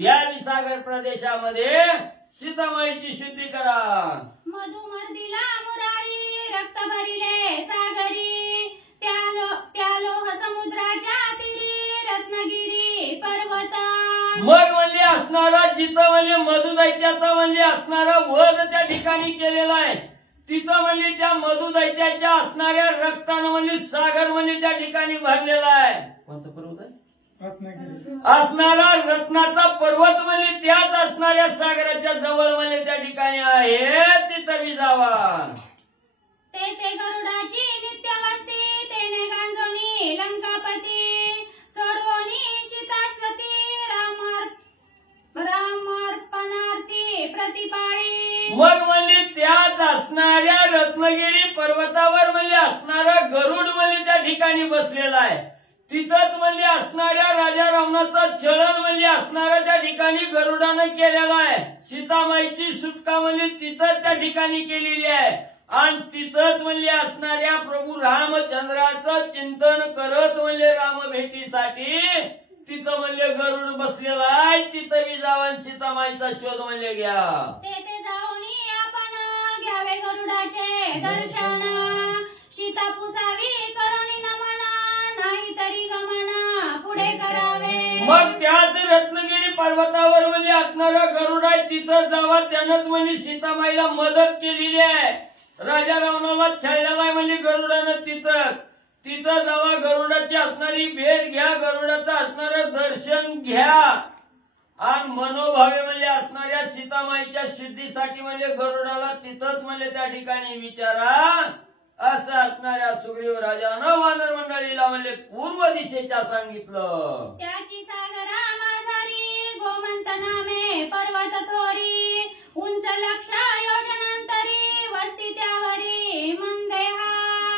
त्या सागर प्रदेशामध्ये सीतामाईची शुद्धी करा. मधुमर्दिला मुरारी रक्त भरिले सागरी त्या लोह समुद्राच्या तीरी रत्नगिरी पर्वत. मग म्हणजे असणारा जिथं म्हणजे मधुदैत्याचा म्हणजे असणारा वध त्या ठिकाणी केलेला आहे तिथं म्हणजे त्या मधुदैत्याच्या असणाऱ्या रक्तानं म्हणजे सागर म्हणजे त्या ठिकाणी भरलेला आहे. कोणता पर्वत आहे? असणारा रत्नाचा पर्वत म्हणजे त्याच असणाऱ्या सागराच्या जवळ म्हणजे त्या ठिकाणी आहे तिथं बी जावा. तेथे गरुडाची नित्य वस्ती तेने गांजोनी लंकापती सोडवोनी सीताश्वती रामार्पणार्थी प्रतिपाळी. मग म्हणजे त्याच असणाऱ्या रत्नगिरी पर्वतावर म्हणजे असणारा गरुड म्हणजे त्या ठिकाणी बसलेला आहे. तिथंच म्हणजे असणाऱ्या राजा रावणाचं छळण म्हणजे असणाऱ्या त्या ठिकाणी गरुडानं केलेलं आहे. सीतामाईची सुटका म्हणजे तिथंच त्या ठिकाणी केलेली आहे. आणि तिथंच म्हणजे असणाऱ्या प्रभू रामचंद्राचं चिंतन करत म्हणजे रामभेटीसाठी तिथं म्हणजे गरुड बसलेला आहे. तिथं बी जाऊन सीतामाईचा शोध म्हणजे घ्या. तेथे जाऊनी आपण घ्यावे गरुडाचे दर्शन सीता पुसावी करुणी नमन नाही तरी गमन पुढे करावे. मग त्याच रत्नगिरी पर्वतावर म्हणजे असणारा गरुड आहे तिथं जावा. त्यानंच म्हणजे सीतामाईला मदत केलेली आहे. राजा रावणाला छळलेला आहे म्हणजे गरुडानं तिथं जावा. गरुडाची असणारी भेट घ्या, गरुडाचं असणारं दर्शन घ्या आणि मनोभावे म्हणजे असणाऱ्या सीतामाईच्या शुद्धीसाठी म्हणजे गरुडाला तिथंच म्हणजे त्या ठिकाणी विचारा असं असणाऱ्या सुग्रीव राजानं वानर मंडळीला म्हणजे पूर्व दिशेच्या सांगितलं. त्याची सागरा माझारी गोमंत नामे पर्वत थोरी उंच लक्ष योजनांतरी वस्ती त्यावरी मंदेहा.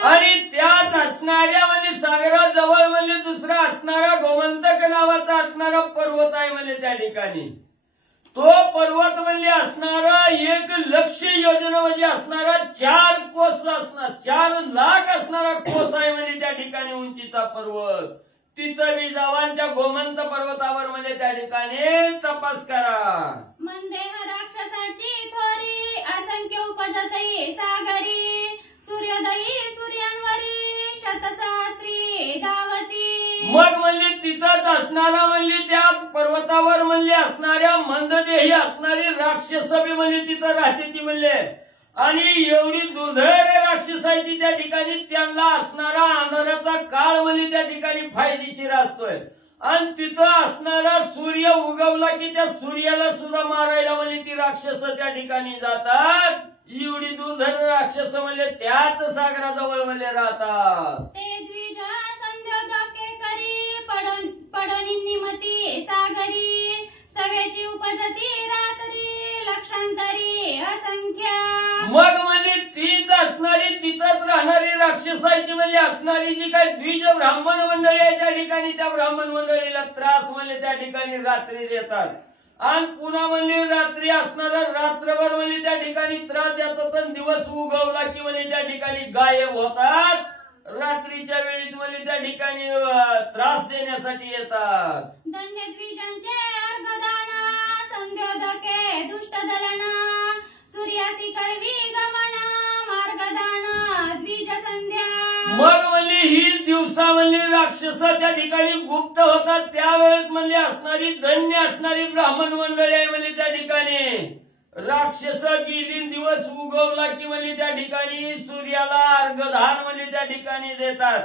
आणि त्यात असणाऱ्या म्हणजे सागराजवळ म्हणजे दुसरा असणारा गोमंतक नावाचा असणारा पर्वत आहे म्हणजे त्या ठिकाणी तो पर्वत म्हणजे असणारा 1,00,000 योजना म्हणजे असणारा 4 कोस असणार 4 लाख असणारा कोस आहे म्हणजे त्या ठिकाणी उंचीचा पर्वत. तिथं बी जावा. त्या गोमंत पर्वतावर म्हणजे त्या ठिकाणी तपास करा. मंदेह राक्षसाची थोरी असंख्य उपजतई सागरी सूर्योदयी सूर्यांवरी शतसहस्री धावती. मग म्हणली तिथंच असणारा म्हणली त्या पर्वतावर म्हणली असणाऱ्या मंददेही असणारी राक्षस बी म्हणली तिथं राहते ती म्हणले. आणि एवढी दुर्धर राक्षस आहे ती त्या ठिकाणी त्यांना असणारा अंधाराचा काळ म्हणजे त्या ठिकाणी फायदेशीर असतोय. आणि तिथं असणारा सूर्य उगवला की त्या सूर्याला सुद्धा मारायला म्हणजे ती राक्षस त्या ठिकाणी जातात. एवढी दुर्धर राक्षस म्हणजे त्याच सागराजवळ म्हणजे राहतात. ते द्विज संध्योदके करी पडनिन्निमती सागरी सवेची उपजती रात्री लक्षांतरी असंख्य. मग म्हणजे तीच असणारी तिथंच राहणारी राक्षस आहे ती म्हणजे असणारी जी काही द्विज ब्राह्मण मंडळी आहे त्या ठिकाणी त्या ब्राह्मण मंडळीला त्रास म्हणजे त्या ठिकाणी रात्री देतात. आणि पुन्हा म्हणजे रात्री असणारा रात्रभर म्हणजे त्या ठिकाणी त्रास देतात. आणि दिवस उगवला की म्हणजे त्या ठिकाणी गायब होतात. रात्रीच्या वेळी म्हणजे त्या ठिकाणी त्रास देण्यासाठी येतात. धन्य द्विजांचे अर्घदान संध्योदके दुष्ट दलन सूर्यासी करवी गमन मार्गदान द्विज संध्या. मग म्हणजे ही दिवसा म्हणजे राक्षस त्या ठिकाणी गुप्त होतात. त्यावेळेस म्हणजे असणारी धन्य असणारी ब्राह्मण मंडळी आहे म्हणजे त्या ठिकाणी राक्षस गेली दिवस उगवला की म्हणजे त्या ठिकाणी सूर्याला अर्घदान म्हणजे त्या ठिकाणी देतात.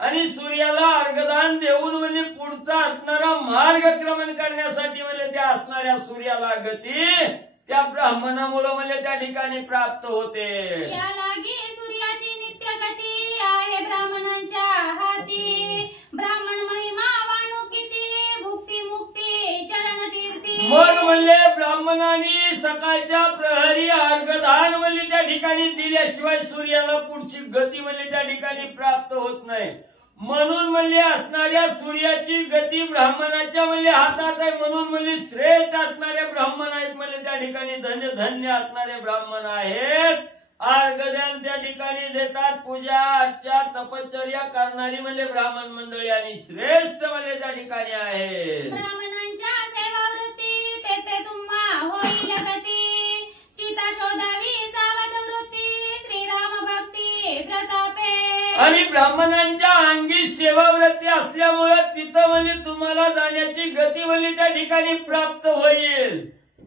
आणि सूर्याला अर्घदान देऊन म्हणजे पुढचा असणारा मार्गक्रमण करण्यासाठी म्हणजे त्या असणाऱ्या सूर्याला गती त्या ब्राह्मणामुळे म्हणजे त्या ठिकाणी प्राप्त होते. या लागी सूर्याची नित्य गती आहे ब्राह्मणांच्या हाती. ब्राह्मण महिमा वाणू किती भुक्ती मुक्ती चरण तीर्थी. मग म्हणले ब्राह्मणांनी सकाळच्या प्रहरी अर्घदान म्हणजे त्या ठिकाणी दिल्याशिवाय सूर्याला पुढची गती म्हणजे त्या ठिकाणी प्राप्त होत नाही. म्हणून म्हणजे असणाऱ्या सूर्याची गती ब्राह्मणाच्या म्हणजे हातात आहे. म्हणून म्हणजे श्रेष्ठ असणारे ब्राह्मण आहेत म्हणजे त्या ठिकाणी धन्य धन्य असणारे ब्राह्मण आहेत. अर्घदान त्या ठिकाणी देतात. पूजा अर्चा तपश्चर्या करणारी म्हणजे ब्राह्मण मंडळी आणि श्रेष्ठ म्हणजे त्या ठिकाणी आहेत. ब्राह्मणांच्या सेवावृत्ती तेथे तुम्हा होईल गती. सीता शोधावी सावध वृत्ती श्रीराम भक्ती प्रतापे. आणि ब्राह्मणांच्या अंगी सेवाव्रती असल्यामुळे तिथं म्हणजे तुम्हाला जाण्याची गती म्हणजे त्या ठिकाणी प्राप्त होईल.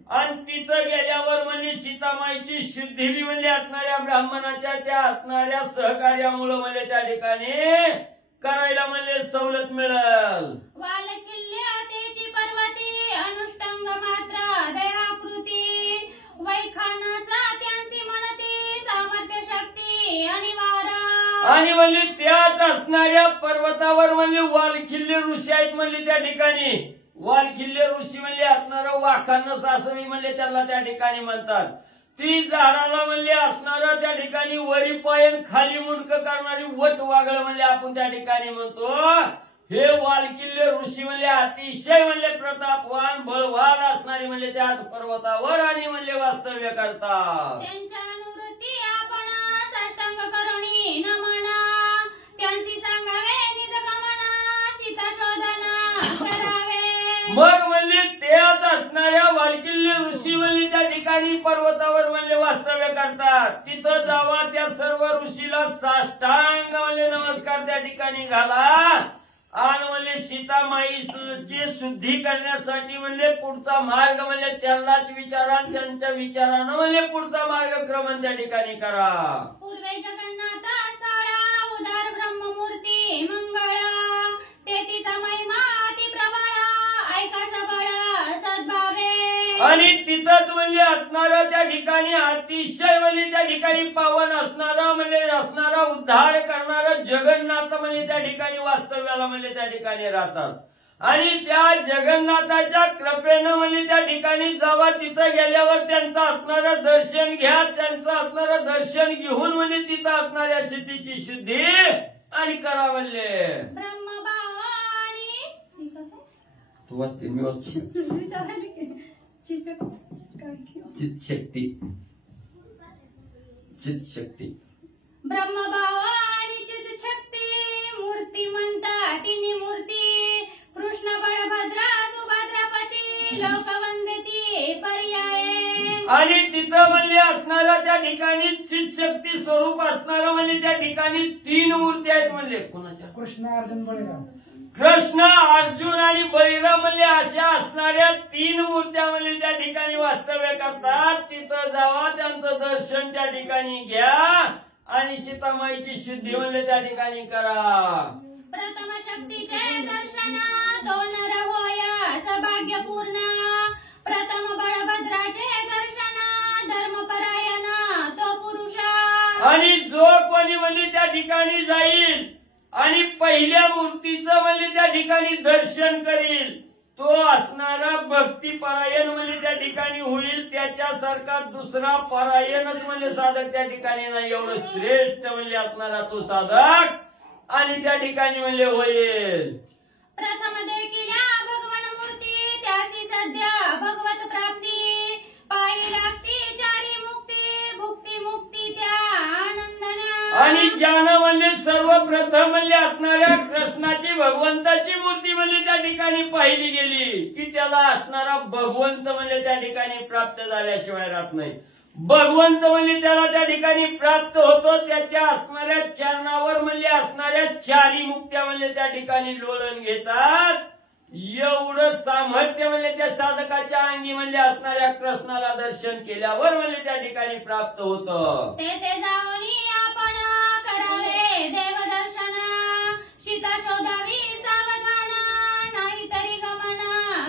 आणि तिथं गेल्यावर म्हणजे सीतामाईची शुद्धी म्हणजे असणाऱ्या ब्राह्मणाच्या त्या असणाऱ्या सहकार्यामुळे म्हणजे त्या ठिकाणी करायला म्हणजे सवलत मिळेल. वालकिल्य तेची पर्वती अनुष्टांग मात्र दयाकृती वैखानसा त्यांची म्हणती सामर्थ्य शक्ती आणि वार. आणि म्हणजे त्याच असणाऱ्या पर्वतावर म्हणजे वालखिल्य ऋषी आहेत म्हणजे त्या ठिकाणी. वालखिल्य ऋषी म्हणजे असणारं वाखानस असं म्हणजे त्याला त्या ठिकाणी म्हणतात. ती झाडाला म्हणजे असणारं त्या ठिकाणी वरी पायन खाली मुंडकं करणारी वट वागळ म्हणजे आपण त्या ठिकाणी म्हणतो. हे वालकिल्य ऋषी म्हणजे अतिशय म्हणजे प्रतापवान बलवान असणारी म्हणजे त्याच पर्वतावर आणि म्हणजे वास्तव्य करतात. त्यांच्या अनुवृत्ती आपण साष्टांग करुणी नमन त्यांची सांगावे निज गमन सीता शोधन करावे. मग म्हणजे त्याच असणाऱ्या वालकिल्य ऋषी म्हणजे त्या ठिकाणी पर्वतावर म्हणजे वास्तव्य करतात. तिथं जावा त्या सर्व ऋषीला साष्टांग म्हणजे नमस्कार त्या ठिकाणी घाला. आणि म्हणजे सीतामाईची शुद्धी करण्यासाठी म्हणजे पुढचा मार्ग म्हणजे त्यांनाच विचारा. त्यांच्या विचारानं म्हणजे पुढचा मार्गक्रमण त्या ठिकाणी करा. पूर्वे जगन्नाथ स्थळ उदार ब्रह्ममूर्ती मंगळ तेथीचा महिमा अति प्रबळ ऐका सबळ सद्भावे. आणि तिथंच म्हणजे असणारं त्या ठिकाणी अतिशय म्हणजे त्या ठिकाणी पावन असणारा म्हणजे असणारा उद्धार करणारा जगन्नाथ म्हणजे त्या ठिकाणी वास्तव्याला म्हणजे त्या ठिकाणी राहतात. आणि त्या जगन्नाथाच्या कृपेनं म्हणजे त्या ठिकाणी जावा. तिथं गेल्यावर त्यांचं असणारं दर्शन घ्या. त्यांचं असणारं दर्शन घेऊन म्हणजे तिथं असणाऱ्या स्थितीची शुद्धी आणि करा म्हणले. ब्रह्मभाव आणि तू वाचते मी वाचते. चितशक्ती चितशक्ती ब्रह्मभाव आणि चितशक्ती मूर्ती म्हणता तिन्ही मूर्ती कृष्ण बळभद्रा सुभद्रापती लोकवंदती पर्याय. आणि तिथं म्हणजे असणारा त्या ठिकाणी चितशक्ती स्वरूप असणारं म्हणजे त्या ठिकाणी 3 मूर्ती आहेत. म्हणजे कोणाच्या? कृष्ण अर्जुन बळीराम. कृष्ण, अर्जुन आणि बळीराम म्हणजे अशा असणाऱ्या 3 मूर्त्या म्हणजे त्या ठिकाणी वास्तव्य करतात. तिथं जावा, त्यांचं दर्शन त्या ठिकाणी घ्या आणि सीतामाईची शुद्धी म्हणजे त्या ठिकाणी करा. प्रथम शक्तीचे दर्शन तो नर होय सौभाग्यपूर्ण. प्रथम बळभद्राचे दर्शन धर्मपरायण तो पुरुष. आणि जो कोणी म्हणजे त्या ठिकाणी जाईल आणि पहिल्या मूर्तीचं म्हणजे त्या ठिकाणी दर्शन करील तो असणारा भक्तिपरायण म्हणजे त्या ठिकाणी होईल. त्याच्यासारखा दुसरा परायणच म्हणजे साधक त्या ठिकाणी नाही. एवढं श्रेष्ठ म्हणजे असणारा तो साधक आणि त्या ठिकाणी म्हणजे होईल. प्रथम देखील भगवान मूर्ती त्याची सध्या भगवत प्राप्ती. पायी लागती 4 मुक्ती भुक्ती मुक्ती त्या आनंदना. आणि ज्यानं म्हणजे सर्वप्रथम म्हणजे असणाऱ्या कृष्णाची भगवंताची मूर्ती म्हणजे त्या ठिकाणी पाहिली गेली की त्याला असणारा भगवंत म्हणजे त्या ठिकाणी प्राप्त झाल्याशिवाय राहत नाही. भगवंत म्हणजे त्याला त्या ठिकाणी प्राप्त होतो. त्याच्या असणाऱ्या चरणावर म्हणजे असणाऱ्या 4 मुक्त्या म्हणजे त्या ठिकाणी लोळण घेतात. एवढं सामर्थ्य म्हणजे त्या साधकाच्या अंगी म्हणजे असणाऱ्या कृष्णाला दर्शन केल्यावर म्हणजे त्या ठिकाणी प्राप्त होतं. तेथे जाऊन आपण करावे देवदर्शन. सीता शोधावी सावधान नाहीतरी गमन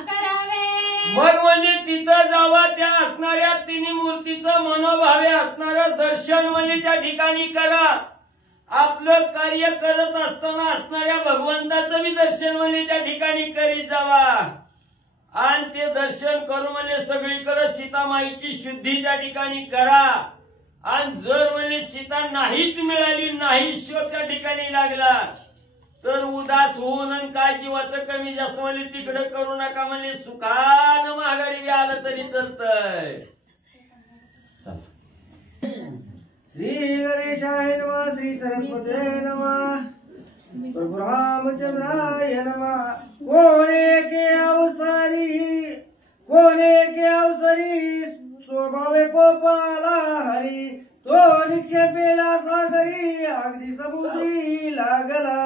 करावे. मग म्हणजे तिथं जावा, त्या असणाऱ्या 3 मूर्तीचं मनोभावे असणारं दर्शन म्हणजे त्या ठिकाणी करा. आपलं कार्य करत असताना असणाऱ्या भगवंताचं बी दर्शन म्हणजे त्या ठिकाणी करीत जावा. आणि ते दर्शन करून म्हणजे सगळीकडे सीतामाईची शुद्धी त्या ठिकाणी करा. आणि जर म्हणजे सीता नाहीच मिळाली, नाही शोध त्या ठिकाणी लागला तर उदास होऊन आणि काय जीवाचं कमी जास्त म्हणजे तिकडे करू नका. म्हणजे सुखानं माघारी बी आलं तरी चालतंय. श्री गणेशाय नमः. श्री सरस्वते नमः. प्रभु रामचंद्राय नमः. कोणे के अवसरी स्वभावे कोपाला हरी. तो निक्षेपेला सागरी अगदी समुद्री लागला.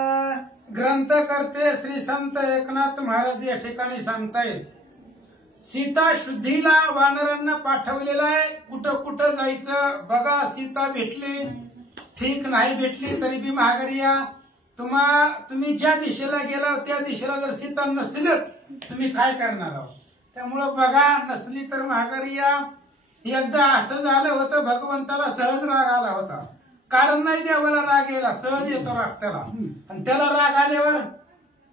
ग्रंथकर्ते श्री संत एकनाथ महाराज या ठिकाणी सांगतायत सीता शुद्धीला वानरांना पाठवलेलं आहे. कुठं कुठं जायचं बघा. सीता भेटली ठीक, नाही भेटली तरी बी माघारी या. तुम्ही ज्या दिशेला गेला त्या दिशेला जर सीता नसलीच तुम्ही काय करणार आहोत. त्यामुळं बघा, नसली तर माघारी या. एकदा असं झालं होतं, भगवंताला सहज राग आला होता. कारण नाही देवाला राग यायला, सहज येतो राग त्याला. आणि त्याला राग आल्यावर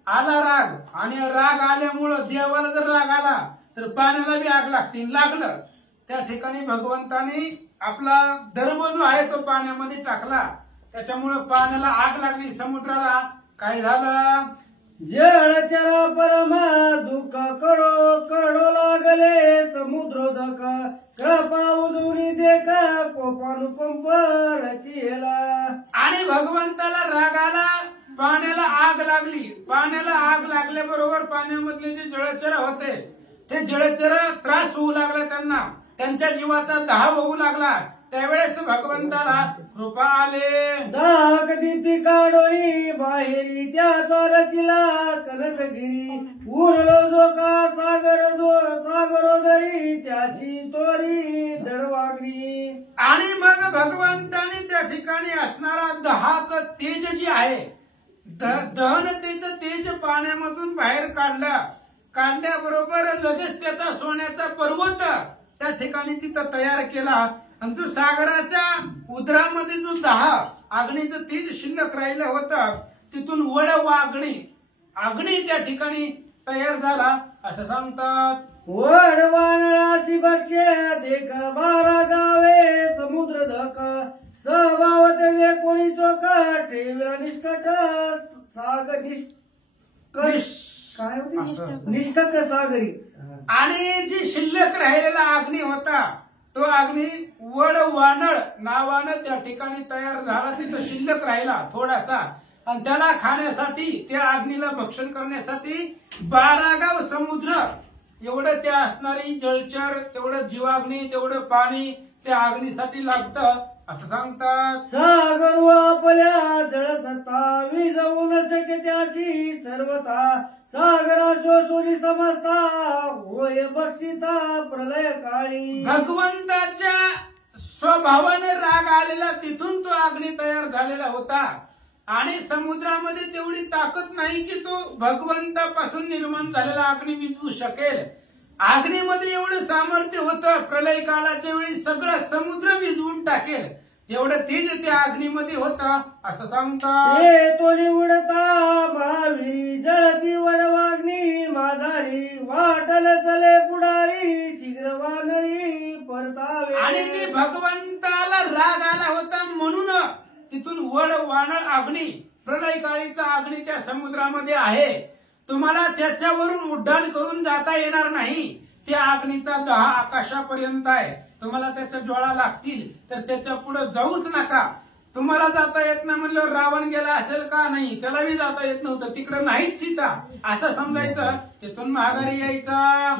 आला राग, आणि राग आल्यामुळं देवाला जर राग आला तर पाण्याला बी आग लागते. लागलं त्या ठिकाणी भगवंताने आपला दर्भ जो आहे तो पाण्यामध्ये टाकला. त्याच्यामुळे पाण्याला आग लागली. समुद्राला काय झालं, जळचरा परमा दुःख कडो कडो लागले समुद्रोदक. कृपा उजवणी देखा कोपानुकंप रचिला. आणि भगवंताला राग आला, पाण्याला आग लागली. पाण्याला आग लागल्याबरोबर पाण्यामधले जे जळचर होते ते जळचर त्रास होऊ लागला त्यांना. त्यांच्या जीवाचा दाह होऊ लागला. त्यावेळेस भगवंताला कृपा आले. दाग दीप्ती काढोनी बाहेरी त्याचा रचिला कनकगिरी. उरलो जो का सागरोदरी त्याची तोरी दडवागली. आणि मग भगवंताने त्या ठिकाणी असणारा दहाक तेज जे आहे, दहनतेचं तेज पाण्यामधून बाहेर काढल्याबरोबर लगेच त्याचा सोन्याचा पर्वत त्या ठिकाणी तिथं तयार केला. आणि जो सागराच्या उदरामध्ये जो दहा अग्नीचं तेज शिल्लक राहिलं होतं तिथून वड वागणी अग्नी त्या ठिकाणी तयार झाला असं सांगतात. वड वानराची बक्षे देख 12 गावे समुद्र धक. स्वभावत जे कोणी चोख ठेवला निष्कट सागर निष्कट सागरी. आणि जी शिल्लक राहिलेला अग्नी होता तो अग्नी वड वानळ नावानं त्या ठिकाणी तयार झाला. तिथं शिल्लक राहिला थोडासा, आणि त्याला खाण्यासाठी त्या अग्नीला भक्षण करण्यासाठी 12 गाव समुद्र एवढं त्या असणारी जलचर, तेवढं जीवाग्नी, तेवढं पाणी त्या अग्नीसाठी लागतं असं सांगतात. सागर व आपल्या जळसत्ता विजवू न शक्य त्याची सर्वता सागरा शोषुनी समजता होय बक्षिता प्रलय काळी. भगवंताच्या स्वभावाने राग आलेला तिथून तो अग्नी तयार झालेला होता आणि समुद्रामध्ये तेवढी ताकद नाही की तो भगवंतापासून निर्माण झालेला अग्नी विझवू शकेल. अग्नीमध्ये एवढं सामर्थ्य होतं प्रलय काळाच्या वेळी सगळं समुद्र विझवून टाकेल एवढं तेज त्या अग्नीमध्ये होतं असं सांगतात. तो निवडता भावी जळती वडवाग्नी माझारी वाटल चले पुढारी शीघ्र वानरी परतावे. आणि ते भगवंताला राग आला होता म्हणून तिथून वड वानळ अग्नी प्रलय काळीचा अग्नी त्या समुद्रामध्ये आहे. तुम्हाला त्याच्यावरून उड्डाण करून जाता येणार नाही. त्या अग्नीचा 10 आकाशापर्यंत आहे. तुम्हाला त्याच्या ज्वाळा लागतील तर त्याच्या पुढे जाऊच नका. तुम्हाला जाता येत नाही म्हणल्यावर रावण गेला असेल का नाही त्याला बी जाता येत नव्हतं तिकडे नाहीच सीता असं समजायचं. तिथून माघारी यायचा.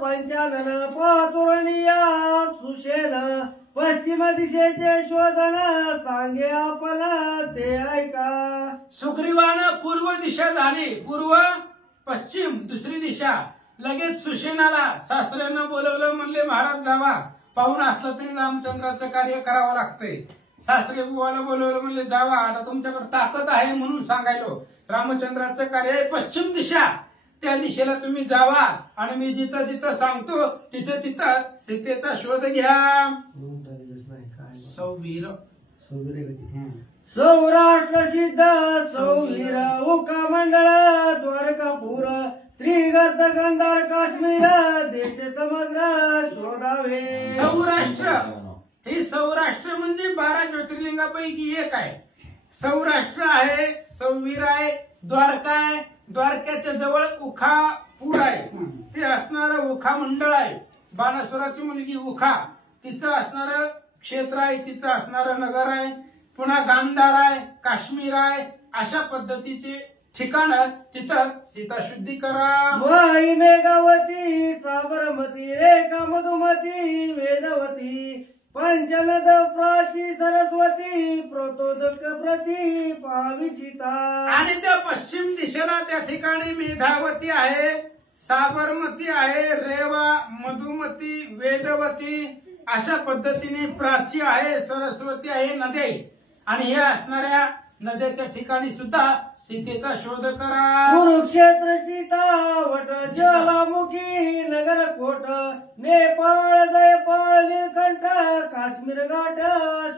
पंचानन पातुरणिया सुशेन पश्चिम दिशेचे शोधन सांगे आपला ते ऐका. सुग्रीवानं पूर्व दिशा झाली. पूर्व पश्चिम दुसरी दिशा. लगेच सुशेनाला सासऱ्यांना बोलवलं म्हणले महाराज जावा. पाहुणा असलं तरी रामचंद्राचं कार्य करावं लागतंय. सासरे बुवाला बोलवलं म्हणले जावा आता तुमच्याकडे ताकद आहे म्हणून सांगायलो. रामचंद्राचं कार्य आहे पश्चिम दिशा त्या दिशेला तुम्ही जावा आणि मी जिथं जिथं सांगतो तिथं तिथं सीतेचा शोध घ्या. सौराष्ट्र सिद्ध सौवीर उका मंडळ द्वारकापूर त्रिगर्त गंधार काश्मीर देश समग्र शोधावे. सौराष्ट्र हे सौराष्ट्र म्हणजे 12 ज्योतिर्लिंगापैकी एक आहे. सौराष्ट्र आहे सौवीर आहे द्वारका आहे. द्वारकाच्या जवळ उखापूर आहे. ते असणारं उखा मंडळ आहे. बाणासुराची मुलगी उखा तिचं असणारं क्षेत्र आहे. तिचं असणारं नगर आहे. पुन्हा गांधार आहे काश्मीर आहे. अशा पद्धतीचे ठिकाण तिथं सीता शुद्धी करा. माई मेघावती साबरमती रेखा मधुमती वेदवती पंचनद प्राची सरस्वती प्रोतोदक प्रती पावी सीता. आणि त्या पश्चिम दिशेला त्या ठिकाणी मेधावती आहे साबरमती आहे रेवा मधुमती वेदवती अशा पद्धतीने प्राची आहे सरस्वती आहे नद्या. आणि हे असणाऱ्या नद्याच्या ठिकाणी सुद्धा सीतेचा शोध करा. कुरुक्षेत्र सीता वट ज्वालामुखी नगर कोट नेपाळ जयपाळ निळकंठ काश्मीर घाट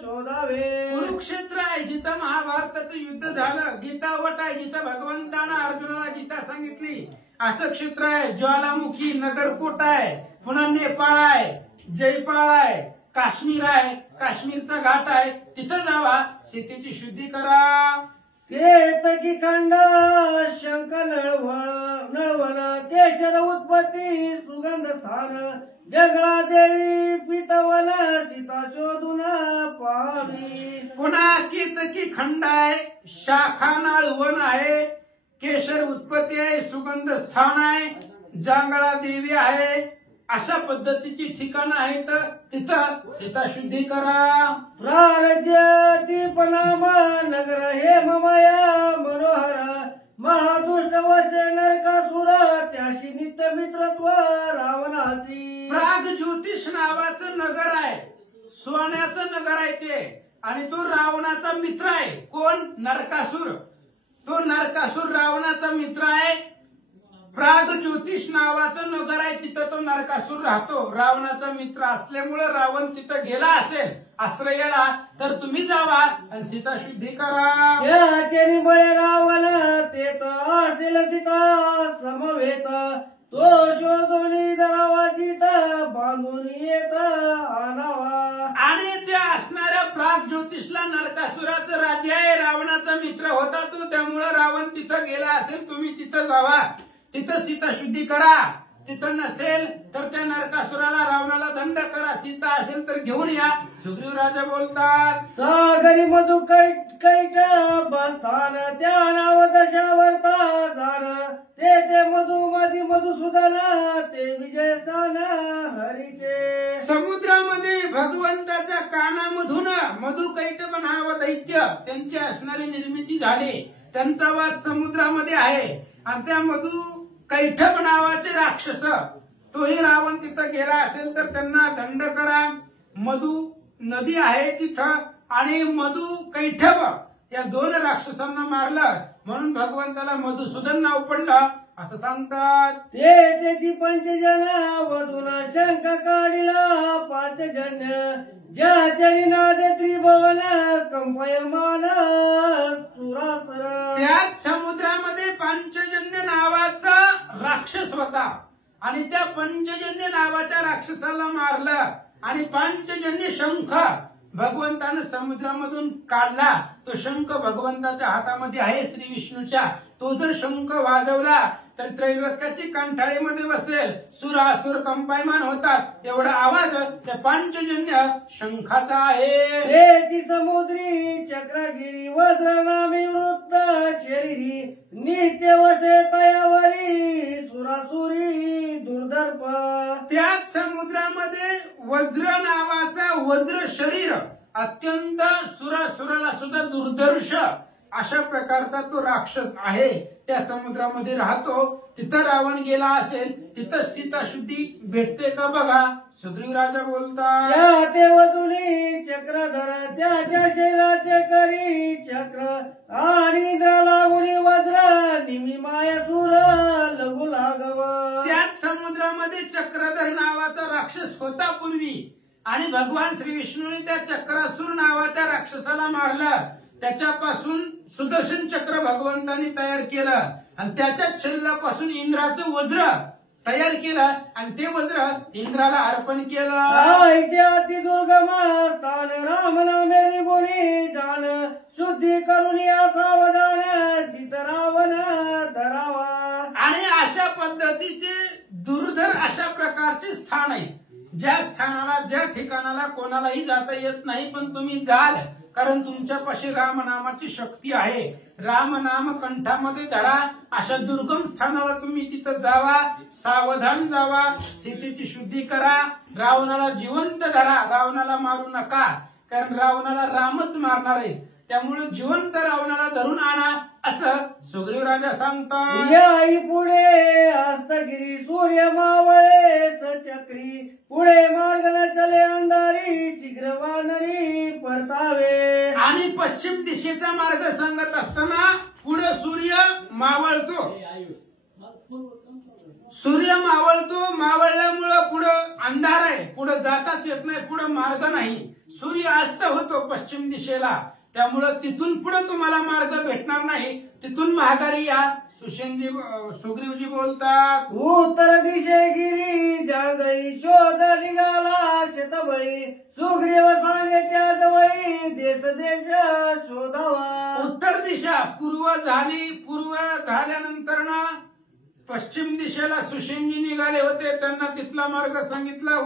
शोधावे. कुरुक्षेत्र आहे जिथं महाभारताचं युद्ध झालं. गीता वट आहे जिथं भगवंतानं अर्जुनाला गीता सांगितली असं क्षेत्र आहे. ज्वालामुखी नगरकोट आहे. पुन्हा नेपाळ आहे जयपाळ आहे काश्मीर आहे. काश्मीरचा घाट आहे. तिथं जावा सीतेची शुद्धी करा. केतकी खंड शंख नळवण केशर उत्पत्ती सुगंध स्थान जगळा देवी पितवन सीता शोधून पाहावी. पुन्हा केतकी खंड आहे शाखा नळवण आहे केशर उत्पत्ती आहे सुगंध स्थान आहे जांगळा देवी आहे. अशा पद्धतीची ठिकाणं आहेत. तिथं सीता शुद्धी करा. प्रारज्यतीपनाम नगर हे ममया मनोहर महादुष्ट वसे नरकासुर त्याशी नित्य मित्रत्व रावणाची. प्राग ज्योतिष नावाचं नगर आहे. सोन्याचं नगर आहे ते. आणि तो रावणाचा मित्र आहे. कोण नरकासुर. तो नरकासुर रावणाचा मित्र आहे. प्राग ज्योतिष नावाचं नगर आहे. तिथं तो नरकासुर राहतो. रावणाचा मित्र असल्यामुळे रावण तिथं गेला असेल आश्रयाला तर तुम्ही जावा आणि सीता शुद्धी करा. बळे रावण ते असेल सीता समवेत तो शोधून दरावाची बांधून येत आणावा. आणि त्या असणाऱ्या प्राग ज्योतिषला नरकासुराचं राज्य आहे. रावणाचा मित्र होता तो त्यामुळे रावण तिथं गेला असेल तुम्ही तिथं जावा. तिथं सीता शुद्धी करा. तिथं नसेल तर त्या नरकासुराला रावणाला दंड करा. सीता असेल तर घेऊन या. सुग्रीव राजा बोलतात सागरी मधु कैट बसतान त्या नाव दशावर्ता जाण ते मधुमधी मधुसूदन ते विजय स्थान हरीचे. समुद्रामध्ये भगवंताच्या कानामधून मधुकैटभ नाव दैत्य त्यांची असणारी निर्मिती झाली. त्यांचा वास समुद्रामध्ये आहे आणि त्या मधुकैटभ नावाचे राक्षस, तोही रावण तिथं गेला असेल तर त्यांना दंड करा. मधु नदी आहे तिथं आणि मधुकैटभ या 2 राक्षसांना मारलं म्हणून भगवंताला मधुसूदन नाव पडलं असं सांगतात. त्याची पंचजन वधून शंख काढिला 5 जन्य ज्याचरी नाद त्रिभुवन कंपयमान सुरासुर. त्याच समुद्रामध्ये पंचजन्य नावाचा राक्षस होता आणि त्या पंचजन्य नावाच्या राक्षसाला मारलं आणि पंचजन्य शंख भगवंतानं समुद्रामधून काढला. तो शंख भगवंताच्या हातामध्ये आहे श्री विष्णूच्या. तो जर शंख वाजवला तर त्रैलोक्याची कंठाळीमध्ये बसेल, सुरासुर कंपायमान होतात. एवढा आवाज त्या पंचजन्य शंखाचा आहे. त्याची समुद्री चक्रगिरी वज्र नामी वृत्त शरीरी नित्य वसे तयावरी सुरासुरी दुर्दर्प. त्याच समुद्रामध्ये वज्र नावाचा वज्र शरीर अत्यंत सुरासुराला सुद्धा दुर्दर्श अशा प्रकारचा तो राक्षस आहे. त्या समुद्रामध्ये राहतो. तिथं रावण गेला असेल, तिथं सीता शुद्धी भेटते का बघा. सुग्रीव राजा बोलतात, त्या देवतुनी चक्रधर त्याच्या शरीराचे करी चक्र आणि लागुनी वज्र निमी मायासुर लघु लागव. त्याच समुद्रामध्ये चक्रधर नावाचा राक्षस होता पूर्वी आणि भगवान श्री विष्णूने त्या चक्रासुर नावाच्या राक्षसाला मारलं. त्याच्यापासून सुदर्शन चक्र भगवंतांनी तयार केलं आणि त्याच्याच शरीरापासून इंद्राचं वज्र तयार केलं आणि ते वज्र इंद्राला अर्पण केलं. अति दुर्गम स्थान राम नामेरी गुणी जाण शुद्धी करून या सावधान जित रावण धरावा. आणि अशा पद्धतीचे दुर्धर अशा प्रकारचे स्थान आहे. ज्या स्थानाला ज्या ठिकाणाला कोणालाही जाता येत नाही पण तुम्ही जाल, कारण तुमच्यापाशी रामनामाची शक्ती आहे. रामनाम कंठामध्ये धरा. अशा दुर्गम स्थानाला तुम्ही तिथं जावा, सावधान जावा, सीतेची शुद्धी करा. रावणाला जिवंत धरा, रावणाला मारू नका, कारण रावणाला रामच मारणार आहे. त्यामुळे जिवंत रावणाला धरून आणा असं सुग्रीव राजा सांगतात. याई पुढे हस्तगिरी सूर्य मावळे सचक्री पुढे मार्ग न चले अंधारी शीघ्र वानरी परतावे. आणि पश्चिम दिशेचा मार्ग सांगत असताना पुढे सूर्य मावळतो. सूर्य मावळतो, मावळल्यामुळं पुढं अंधार आहे, पुढे जाताच येत नाही, पुढे मार्ग नाही. सूर्य अस्त होतो पश्चिम दिशेला, त्यामुळं तिथून पुढे तुम्हाला मार्ग भेटणार नाही. तिथून महागारी या. सुग्रीवजी बोलतात, उत्तर दिशे गिरी जागई शोध निघाला शतबळी सुग्रीव सांगे त्या जवळी देश देश शोधावा. उत्तर दिशा पूर्व झाली. पूर्व झाल्यानंतर ना पश्चिम दिशेला सुशेनजी निघाले होते. त्यांना तिथला मार्ग सांगितला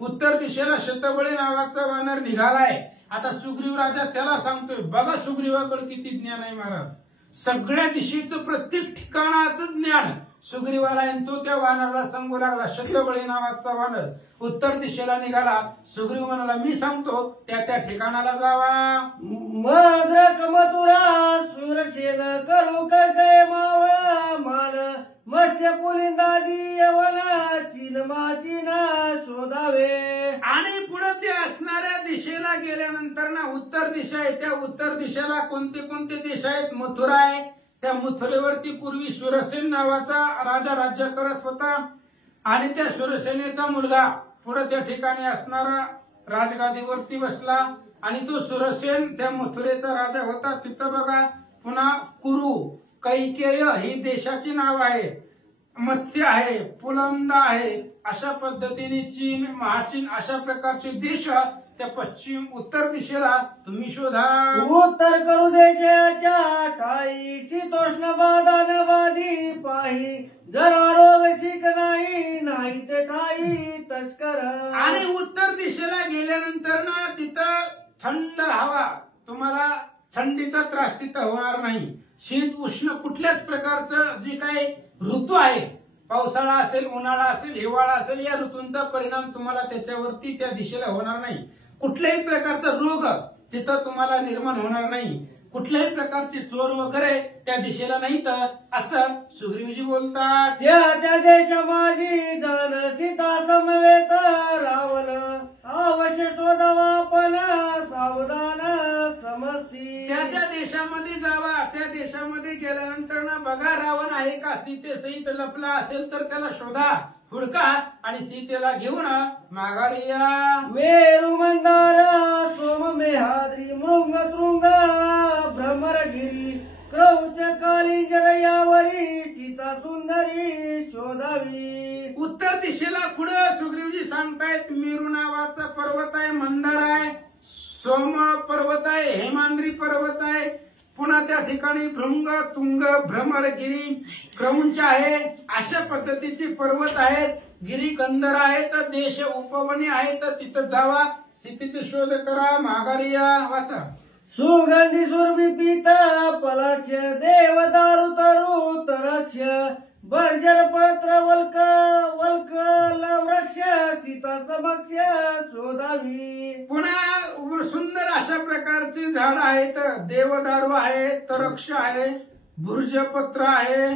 उत्तर दिशेला शतबळी नावाचा वानर निघालाय. आता सुग्रीव राजा त्याला सांगतोय, बघा सुग्रीवाकडे किती ज्ञान आहे महाराज. सगळ्या दिशेचं प्रत्येक ठिकाणाचं ज्ञान सुग्रीवाला आहे. तो त्या वानराला सांगू लागला. शतबळी नावाचा वानर उत्तर दिशेला निघाला. सुग्रीव म्हणाला, मी सांगतो त्या ठिकाणाला जावा. मद्रक मथुरा सुरसेन करू काय मावळा मान मत्स्य पुलिंदादी यवना चिलमाचिना शोधावे. आणि पुढे ते असणाऱ्या दिशेला गेल्यानंतर ना उत्तर दिशा आहे. त्या उत्तर दिशेला कोणते कोणते देश आहेत? मथुरा आहे. त्या मथुरेवरती पूर्वी सुरसेन नावाचा राजा राज्य करत होता आणि त्या सुरसेनेचा मुलगा पुढे त्या ठिकाणी असणारा राजगादीवरती बसला आणि तो सुरसेन त्या मथुरेचा राजा होता. तिथं बघा पुन्हा कुरु, कैकेय ही देशाची नाव आहे. मत्स्य आहे, पुलंदा आहे. अशा पद्धतीने चीन, महाचीन अशा प्रकारचे देश त्या पश्चिम उत्तर दिशेला तुम्ही शोधा. उत्तर करू देशाच्या ठाई शीतोष्ण बाधानवादी पाही जरा रोग शिक नाही ते ठाई तस्कर. आणि उत्तर दिशेला गेल्यानंतर ना तिथं थंड हवा, तुम्हाला थंडीचा त्रास तिथं होणार नाही. शीत उष्ण कुठल्याच प्रकारचं जे काही ऋतू आहे, पावसाळा असेल, उन्हाळा असेल, हिवाळा असेल, या ऋतूंचा परिणाम तुम्हाला त्याच्यावरती त्या दिशेला होणार नाही. कुठल्याही प्रकारचा रोग तिथं तुम्हाला निर्माण होणार नाही, कुठल्याही प्रकारचे चोर वगैरे त्या दिशेला नाही तर असं सुग्रीवजी बोलतात. त्या देशा माझी जाण सीता समवेत रावण अवश्य शोधावा पण सावधान समजती. त्या देशामध्ये जावा, त्या देशामध्ये गेल्यानंतर ना बघा रावण आहे का सीतेसहित लपला असेल तर त्याला शोधा, हुडका आणि सीतेला घेऊन माघारी या. मेरू मंदार सोम मेहाद्री मृंग तृंग भ्रमरगिरी क्रौच कालिंजर यावरी सीता सुंदरी शोधावी. उत्तर दिशेला पुढे सुग्रीवजी सांगतायत मेरू नावाचा पर्वत आहे, मंदार आहे, सोम पर्वत आहे, हेमांद्री पर्वत आहे, पुन्हा त्या ठिकाणी भृंग तुंग भ्रमरगिरी क्रौंच आहे, अशा पद्धतीचे पर्वत आहेत, गिरीकंदर आहेत, देश उपवने आहेत, तिथं जावा, सीतेचा शोध करा, माघारी या. वाचा. सुगंधी सुरभि पीत पलाक्ष देव दारू तरु तरक्ष बर्जर पत्र वल्क वल्क वृक्ष सीता समक्ष शोधावी. पुन्हा सुंदर अशा प्रकारचे झाड आहेत, देवदारू आहे, तरक्ष आहे, भुर्जपत्र आहे,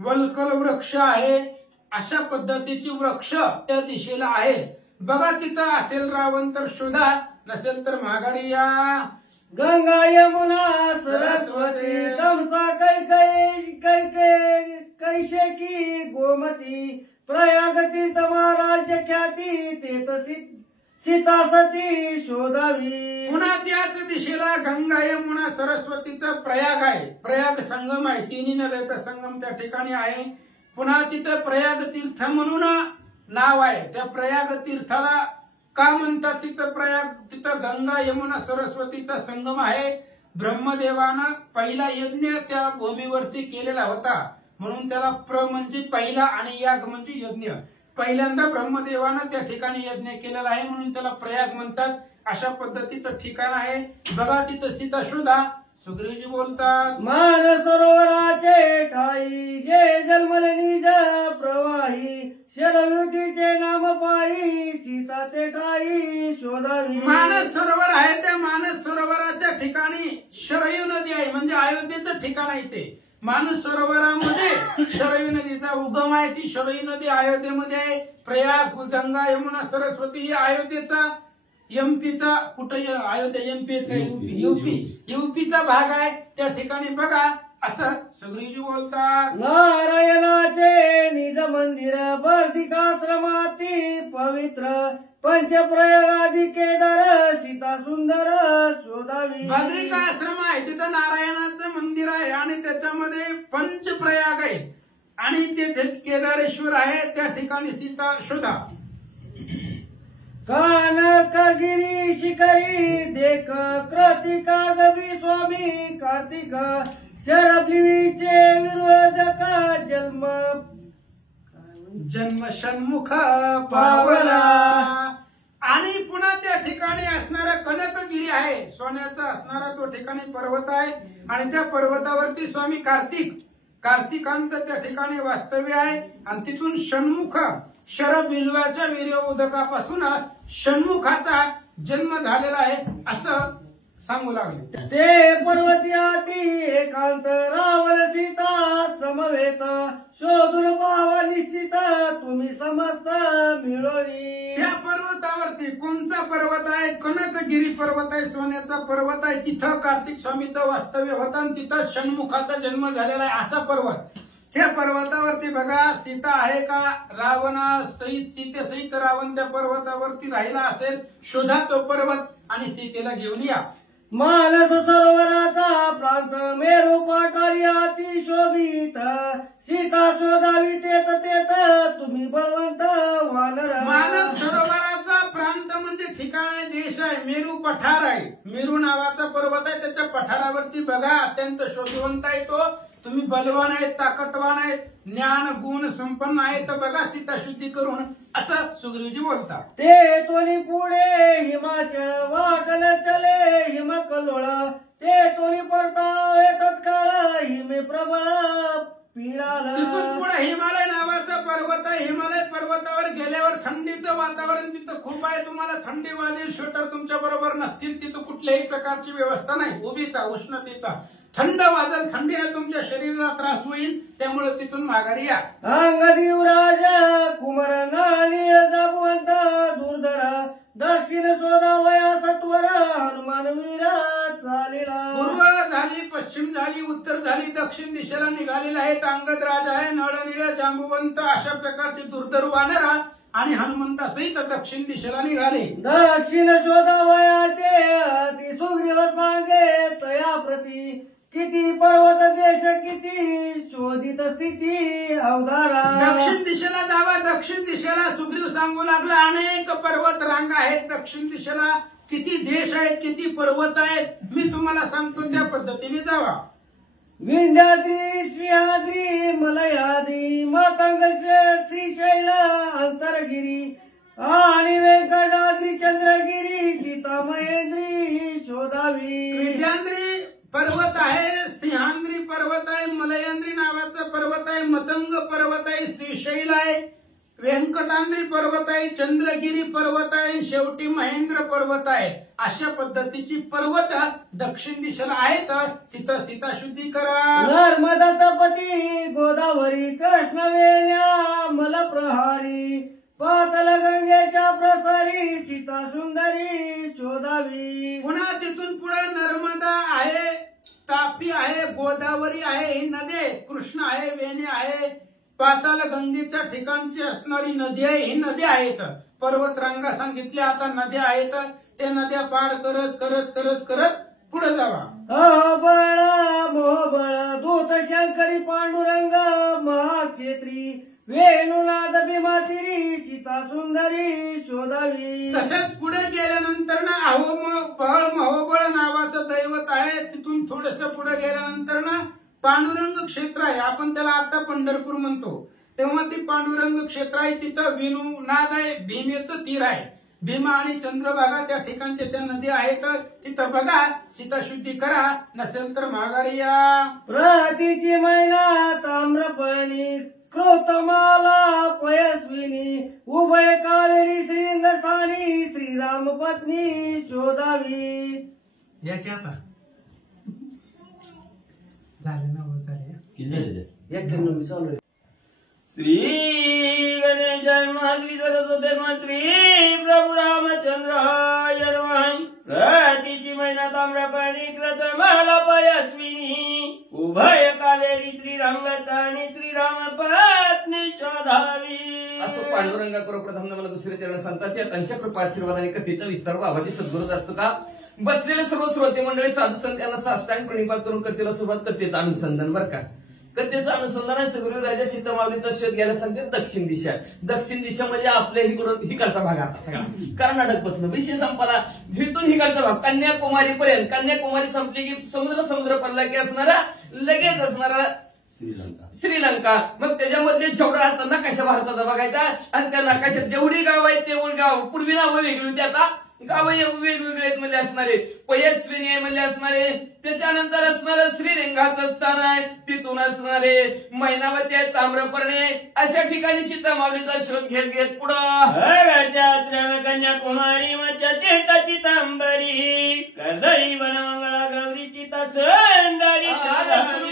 वल्कल वृक्ष आहे, अशा पद्धतीचे वृक्ष त्या दिशेला आहे. बघा तिथं असेल रावण तर शोधा, नसेल तर माघारी या. गंगा यमुना सरस्वती तमसा कैशकी गोमती प्रयाग तीर्थ महाराज ख्याती तेथ सीता सती शोधावी. पुन्हा त्याच दिशेला गंगा यमुना सरस्वतीचा प्रयाग आहे, प्रयाग संगम आहे, तिन्ही नद्याचा संगम त्या ठिकाणी आहे. पुन्हा तिथं प्रयाग तीर्थ म्हणून नाव आहे. त्या प्रयाग तीर्थाला का म्हणतात तिथं प्रयाग? तिथं गंगा यमुना सरस्वतीचा संगम आहे. ब्रह्मदेवानं पहिला यज्ञ त्या भूमीवरती केलेला होता, म्हणून त्याला प्र म्हणजे पहिला आणि याग म्हणजे यज्ञ. पहिल्यांदा ब्रह्मदेवानं त्या ठिकाणी यज्ञ केलेला आहे म्हणून त्याला प्रयाग म्हणतात. अशा पद्धतीचं ठिकाण आहे. बघा तिथं सीता शोधा. सुग्रीवजी बोलतात. मान सरोवराचे ठाई जे जन्मल निज प्रवाही शरयुतीचे नाम पायी सीताचे ठाई शोधावी. मानस सरोवर आहे, त्या मानस सरोवराच्या ठिकाणी शरयू नदी आहे, म्हणजे अयोध्येचं ठिकाण आहे ते. मानस सरोवरामध्ये शरयू नदीचा उगम आहे. ती शरयू नदी अयोध्येमध्ये आहे. प्रयाग गंगा यमुना सरस्वती ही अयोध्येचा एमपीचा कुठे अयोध्या एमपी युपीचा भाग आहे. त्या ठिकाणी बघा असं सगळीजी बोलतात. नारायणाचे निज मंदिर बर्दिकाश्रमाती पवित्र पंचप्रयागादी केदार सीता सुंदर शोधावी. बद्रिका आश्रम आहे, तिथं नारायणाचं मंदिर आहे आणि त्याच्यामध्ये पंचप्रयाग आहे आणि ते केदारेश्वर आहे. त्या ठिकाणी सीता शोधा. कानकगिरी शिखरी देख कृतिका गवी स्वामी कार्तिक शरपलीचे विरोधक जन्म षण्मुख पावला. आणि पुन्हा त्या ठिकाणी असणारा कनकगिरी आहे, सोन्याचा असणारा तो ठिकाणी पर्वत आहे आणि त्या पर्वतावरती स्वामी कार्तिकांचं त्या ठिकाणी वास्तव्य आहे. आणि तिथून षण्मुख शरबिल्वाच्या वीर्योदकापासून षण्मुखाचा जन्म झालेला आहे असं सांगू लागले. ते पर्वती आटी एकांत रावण सीता समवेत शोधून पावा निश्चित तुम्ही समस्त मिळवी. त्या पर्वतावरती कोणचा पर्वत आहे? कनकगिरी पर्वत आहे, सोन्याचा पर्वत आहे. तिथं कार्तिक स्वामीचं वास्तव्य होतं आणि तिथं षण्मुखाचा जन्म झालेला आहे असा पर्वत. त्या पर्वतावरती बघा सीता आहे का? रावणासहित सीतेसहित रावण त्या पर्वतावरती राहिला असेल. शोधा तो पर्वत आणि सीतेला घेऊन या. मानस सरोवराचा प्रांत मेरू पाटारी अति शोभित सीता शोधावी तेत तेत तुम्ही बळवंत वानर. मानस सरोवराचा प्रांत म्हणजे ठिकाण आहे, देश आहे. मेरू पठार आहे, मेरू नावाचा पर्वत आहे. त्याच्या पठारावरती बघा अत्यंत शोभिवंत आहे तो. तुम्ही बलवान आहेत, ताकदवान आहेत, ज्ञान गुण संपन्न आहेत, तर बघा सीता शुद्धी करून असं सुग्रीवजी बोलतात. ते तोनी पुढे हिमाचळ वाटण चले हिमकलोळ ते तोनी परतावे तत्काळ हिमे प्रबळ पिळाल. तिथून पुढे हिमालय नावाचा पर्वत आहे, हिमालय पर्वतावर गेल्यावर थंडीचं वातावरण तिथं खूप आहे, तुम्हाला थंडी वाजेल, स्वेटर तुमच्या बरोबर नसतील, तिथं कुठल्याही प्रकारची व्यवस्था नाही, उभीचा उष्णतेचा, थंड वाजल, थंडीने तुमच्या शरीराला त्रास होईल, त्यामुळे तिथून माघारी या. अंगदीव राजा कुमार नानीळ जाबवंत दुर्धरा दक्षिण शोधावया सत्वर हनुमान वीरा चालेला. पूर्व झाली, पश्चिम झाली, उत्तर झाली, दक्षिण दिशेला निघालेला आहेत. अंगद राजा आहे, नळनिळ जांबुवंत अशा प्रकारचे दुर्धर वानरा आणि हनुमंतासहित दक्षिण दिशेला निघाले. दक्षिण शोधावयाचे अति सुग्रीव सांगे तया प्रती किती पर्वत देश किती शोधित स्थिती अवधारा. दक्षिण दिशेला जावा, दक्षिण दिशेला सुग्रीव सांगू लागला अनेक पर्वत रांगा आहेत, दक्षिण दिशेला किती देश आहेत, किती पर्वत आहेत, मी तुम्हाला सांगतो त्या पद्धतीने जावा. विंध्याद्री सिंहाद्री मलयाद्री मातंग श्रीशैल अंतरगिरी आणि व्यंकटाद्री चंद्रगिरी सीता महेंद्री शोधावी. विंध्याद्री पर्वत आहे, सिंहाद्री पर्वत आहे, मलयांद्री नावाचा पर्वत आहे, मतंग पर्वत आहे, श्रीशैल आहे, व्यंकटाद्री पर्वत आहे, चंद्रगिरी पर्वत आहे, शेवटी महेंद्र पर्वत आहे. अशा पद्धतीची पर्वत दक्षिण दिशेला आहेत, तिथं सीताशुद्धी करा. नर्मदा तपती गोदावरी कृष्णवेण्या मलप्रहारी पातल गंगेच्या प्रसारी सीता सुंदरी शोधावी. पुन्हा तिथून पुढे नर्मदा आहे, तापी आहे, गोदावरी आहे, ही नदी आहे, कृष्ण आहे, वेणी आहे, पाताल गंगेच्या ठिकाणची असणारी नदी आहे, ही नदी आहेत. पर्वत रांगा सांगितल्या, आता नद्या आहेत, त्या नद्या पार करत करत करत करत पुढे जावा. अबळ मोहबळ दूत शंकरी पांडुरंग महाक्षेत्री वेणुनाद भीमातिरी सीता सुंदरी शोधावी. तसेच पुढे गेल्यानंतर ना अहोबळ महोबळ नावाचं दैवत आहे, तिथून थोडस पुढे गेल्यानंतर ना पांडुरंग क्षेत्र आहे, आपण त्याला आता पंढरपूर म्हणतो, तेव्हा ती पांडुरंग क्षेत्र आहे, तिथं विनुनाद आहे, भीमेचं तीर आहे, भीमा आणि चंद्रभागा त्या ठिकाणचे त्या नदी आहेत, तिथं बघा, सीताशुद्धी करा, नसेल तर माघारी या. प्रतीची मैना ताम्रपर्णी कृतमाला पयस्विनी उभय कावेरी श्रींगस्थानी श्रीराम पत्नी शोधावी. या की आता झालं ना, चालू आहे. श्री गणेशाय नमः, श्री सरस्वती नमः, श्री प्रभु रामचंद्राय नमः. प्रतीची मैना ताम्रपर्णी कृतमाला पयस्विनी उभय कावेरी श्रीरंगस्थानी श्रीराम पत्नी शोधावी. असं पांडुरंगा करो प्रथम नमन दुसरे चरण संतांच्या त्यांच्या कृपा आशीर्वादाने कथेचा विस्तार बाबाची सद्गुरूच असतो का. बसलेले सर्व श्रोते मंडळी साधू संत यांना साष्टांग प्रणिपात करून कथेला सुरुवात, कथेचं अनुसंधान बरं का. कथेचं अनुसंधान आहे, सुग्रीव राजा सीतामाऊलीचा शोध घ्यायला सांगते दक्षिण दिशा. दक्षिण दिशा म्हणजे आपल्या हिकडचा भाग आता सगळा कर्नाटक पासून विषय संपला, तिथून हिकडचा भाग कन्याकुमारी पर्यंत. कन्याकुमारी संपली की समुद्र पडला की असणारा लगेच असणारा श्रीलंका. मग त्याच्यामध्ये जेवढा आता नकाशा भारताचा बघायचा आणि त्या नकाशात जेवढी गाव आहेत तेवढी गाव, पूर्वी नावं वेगळी होती, आता गाव वेगवेगळे आहेत म्हणजे असणारे, पयस्विनी आहे म्हणजे असणारे, त्याच्यानंतर असणारं श्रीरंगाचं स्थान आहे, तिथून असणारे मैनावती आहे, ताम्रपर्णी आहे, अशा ठिकाणी सीतामाऊलीचा शोध घेत घेत पुढं कन्याकुमारी मच्या चेताची तांबरी कर्दळी वनमंगळा गौरी चिता सुंदरी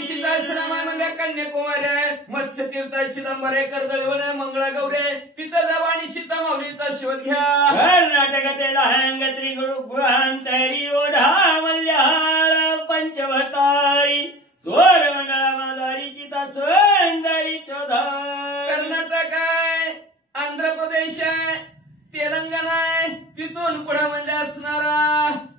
सीताश्रम आहे म्हणजे कन्याकुमारी आहे, मत्स्य तीर्थ आहे, चिदंबर आहे, कर्दळी वन आहे, मंगळा गौरी आहे, तिथं जावा आणि सीतामाऊलीचा शोध घ्या. कर्नाटकातील हंगत्री गुळांतरी ओढा मल्हार पंचवतारी चोरमंडळा माधारी चिता सुंदरी शोधा. कर्नाटक आहे, आंध्र प्रदेश आहे, तेलंगणा आहे, तिथून पुढे म्हणजे असणारा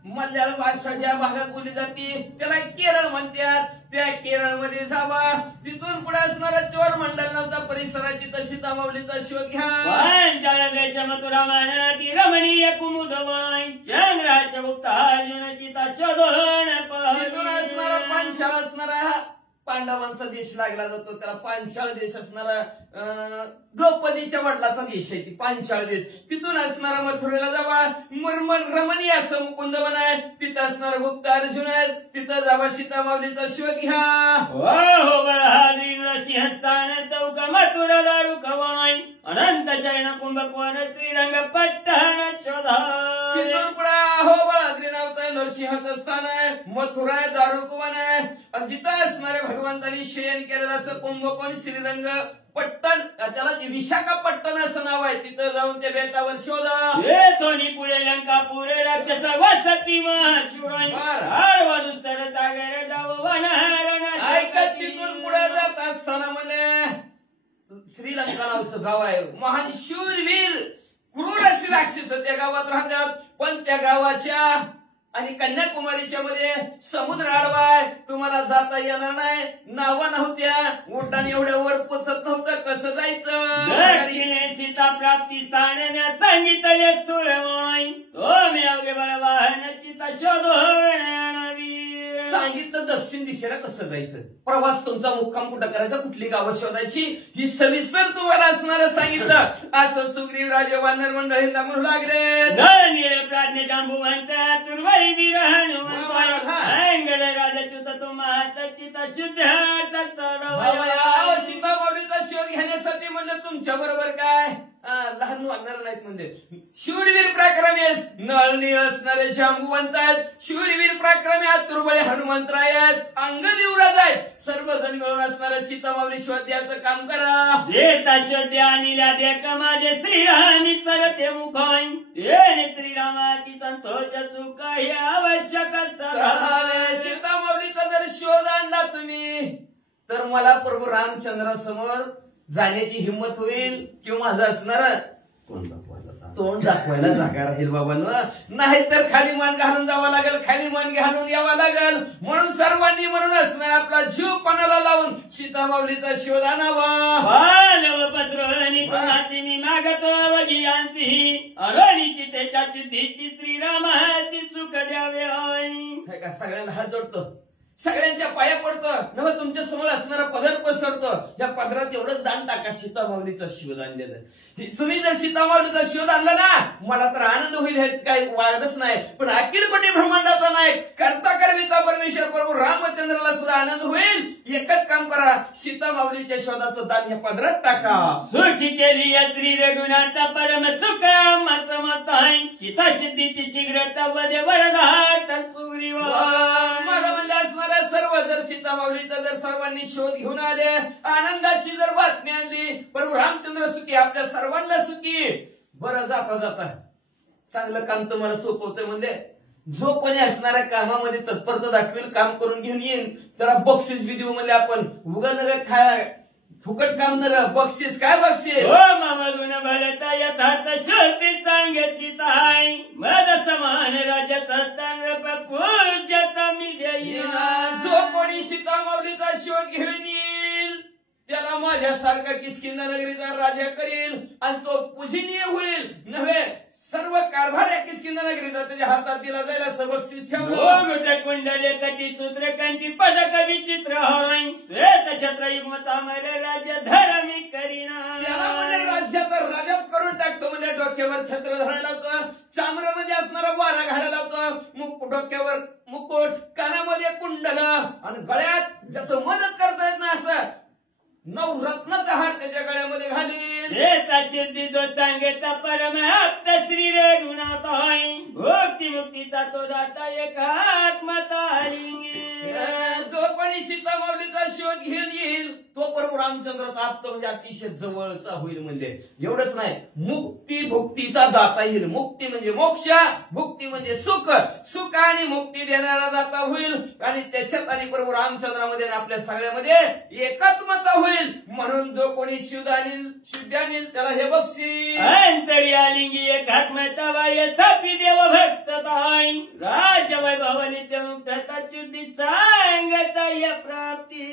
मल्याळ भाषा ज्या भागात बोलली जाते त्याला केरळ म्हणतात, त्या केरळमध्ये जावा, तिथून पुढे असणारा चोर मंडल नावचा परिसर आहे, तिथं सीतामाऊलीचा शोध घ्या. पांचाळ्याच्या मथुरा मानती रमणीय कुमुदवाई चंद्राच्या गुप्ता अर्जुन चिता शोधन तिथून असणारा पांचाळ असणारा पांडवांचा देश लागला जातो, त्याला पांचाळ देश असणारा द्रौपदीच्या वडिलाचा देश आहे ती पांचाळ देश. तिथून असणारा मथुरेला जावा रमणीय असं मुकुंदवन आहे, तिथं असणारा गुप्त अर्जुन आहे, तिथं जावा सीता माऊलीचा शोध घ्या. हो बळहारी नरसिंहस्थान चौक मथुरा दारू खवाई अनंत चैन कुंभकोण श्रीरंग पट्टण शोधा. तिथून पुढे हो बळाद्री नावचं नरसिंहाचं स्थान आहे, मथुरा आहे, दारुकवन आहे, आणि तिथं असणाऱ्या भगवंतांनी शयन केलेलं असं कुंभकोण श्रीरंग पट्टण, त्याला विशाखापट्टण असं नाव आहे. तिथं जाऊन त्या बेटावर शोधा. दोन्ही पुढे लंका पुरे राक्षस वसती महाशिवराय वाजुस्तर सागर जाव वनहरण. ऐकत तिथून पुढे जात असताना म्हणे श्रीलंका नावचं गाव आहे, महान शूरवीर क्रूर असे राक्षस त्या गावात राहतात. पण त्या गावाच्या आणि कन्याकुमारीच्या मध्ये समुद्र आडवा आहे, तुम्हाला जाता येणार नाही. नावा नव्हत्या, उड्डाण एवढ्या वर पोचत नव्हतं, कसं जायचं. दक्षिणे सीता प्राप्ती स्थान सांगितले स्थूळ माई तो मी अवघे बळ वाहन सीता शोधो सांगितलं दक्षिण दिशेला कसं जायचं, प्रवास तुमचा मुक्काम कुठं करायचा, कुठली गावं शोधायची, ही सविस्तर तुम्हाला असणार सांगितलं. असं सुग्रीव राजे वानर मंडळींना म्हणू लागले. निळे प्राज्ञ जांबू म्हणतात तुर्वरी वीर हनुमंत अंगड राजच्युत तो महातचिता शुद्ध सीता माऊलीचा शोध घेण्यासाठी म्हणलं तुमच्या बरोबर काय लहान वागणार नाहीत. म्हणजे शूरवीर पराक्रमी नळ नीळ असणारे जांबुवंत आहेत, शूरवीर पराक्रमी तुर्बळे हनुमंतराय आहेत, अंगद युवराज आहेत. सर्वजण मिळून असणाऱ्या सीता माऊली शोध द्यायचं काम करा. सीता शोध आणिला देख माझे श्रीरामी सरते मुखाई ते श्रीरामाची संतोष सुख हे आवश्यक. सीता माऊलीचा जर शोध आणला तुम्ही तर मला प्रभू रामचंद्रासमोर जाण्याची हिंमत होईल किंवा माझं असणार तोंड दाखवायला जागा राहील बाबांना. नाहीतर खाली मान घालून जावं लागेल, खाली मान घालून यावं लागेल. म्हणून सर्वांनी म्हणून असणार आपला जीव पणाला लावून सीता माऊलीचा शोध आणावा. पत्रोनी कोणाची मी मागतो अवघियांशी अरोणी सीतेच्या सिद्धीची श्रीरामाची सुख द्यावे. का सगळ्यांना हात जोडतो, सगळ्यांच्या पाया पडतं, नव्हे तुमच्या समोर असणारा पदर पसरतो. या पदरात एवढंच दान टाका, सीता माऊलीचा शोध आणलेला. तुम्ही जर सीता माऊलीचा शोध आणला ना, मला तर आनंद होईल, हे काही वागतच नाही. पण अखिल कोटी ब्रह्मांडाचा नायक करता करविता परमेश्वर प्रभू रामचंद्राला सुद्धा आनंद होईल. एकच काम करा, सीता माऊलीच्या शोधाचं दान या पदरात टाका. सुखी केली या श्री रघुनाथ परम सुख मत सीता सिद्धीची शीघ्रता वदे वरदाट सुग्रीव. माझा म्हणजे असणार सर्व जर सीता माऊलीचा जर सर्वांनी शोध घेऊन आले, आनंदाची जर बातमी आणली, प्रभू रामचंद्र सुखी, आपल्या सर्वांना सुखी. बरं जाता जाता चांगलं काम तुम्हाला सोपवतंय. म्हणजे जो कोणी असणाऱ्या कामामध्ये तत्परता दाखवेल, काम करून घेऊन येईल, त्याला बक्षीस बी देऊ. म्हणजे आपण उगा नगर खाय फुकट काम नर बक्षीस. काय बक्षीस? हो मामून भरता यथार्थ शोधी सांग सीताय मद समान राजा सत्तान पूज्यता मी देईन. जो कोणी सीता माऊलीचा शोध घेऊन येईल त्याला माझ्यासारखा किष्किंधा नगरीचा राजा करील आणि तो पूजनीय होईल. नव्हे सर्व कारभार या किष्किंधा नगरीचा त्याच्या हातात दिला जाईल असं बक्षीस ठेवलं. कुंडले कटी सूत्र कंठी पदक विचित्र होय श्वेत छत्र युग्म चामर राज्य धरमी करीना. त्याला म्हणजे राज्याचा राजाच करून टाकतो. म्हणजे डोक्यावर छत्र धरायला लावतो, चामरामध्ये असणारा वारा घालायला लावतो, डोक्यावर मुकुट, कानामध्ये कुंडल आणि गळ्यात ज्याचं मदत करता येत नाही असं नवरत्नाचा हार त्याच्या गळ्यामध्ये घालील. सिद्धी जो सांगता परम हप्त श्री रघुनाथ भक्ती मुक्तीचा तो दाता एक आत्मता. जो कोणी सीता माऊलीचा शोध घेऊन येईल तो प्रभू रामचंद्राचा आप्त म्हणजे अतिशय जवळचा होईल. म्हणजे एवढंच नाही, मुक्ती भुक्तीचा दाता येईल. मुक्ती म्हणजे मोक्ष, भुक्ती म्हणजे सुख, सुख आणि मुक्ती देणारा दाता होईल. आणि त्याच्यात आणि प्रभू रामचंद्रामध्ये आपल्या सगळ्यामध्ये एकात्मता होईल. म्हणून जो कोणी शुद्ध आणील त्याला हे बक्षीस. अंतरी आलिंगी एकात्मता वाय स्थापी देव भक्त राज्य वैभव नित्य मुक्तता शुद्धी सांगता या प्राप्ती.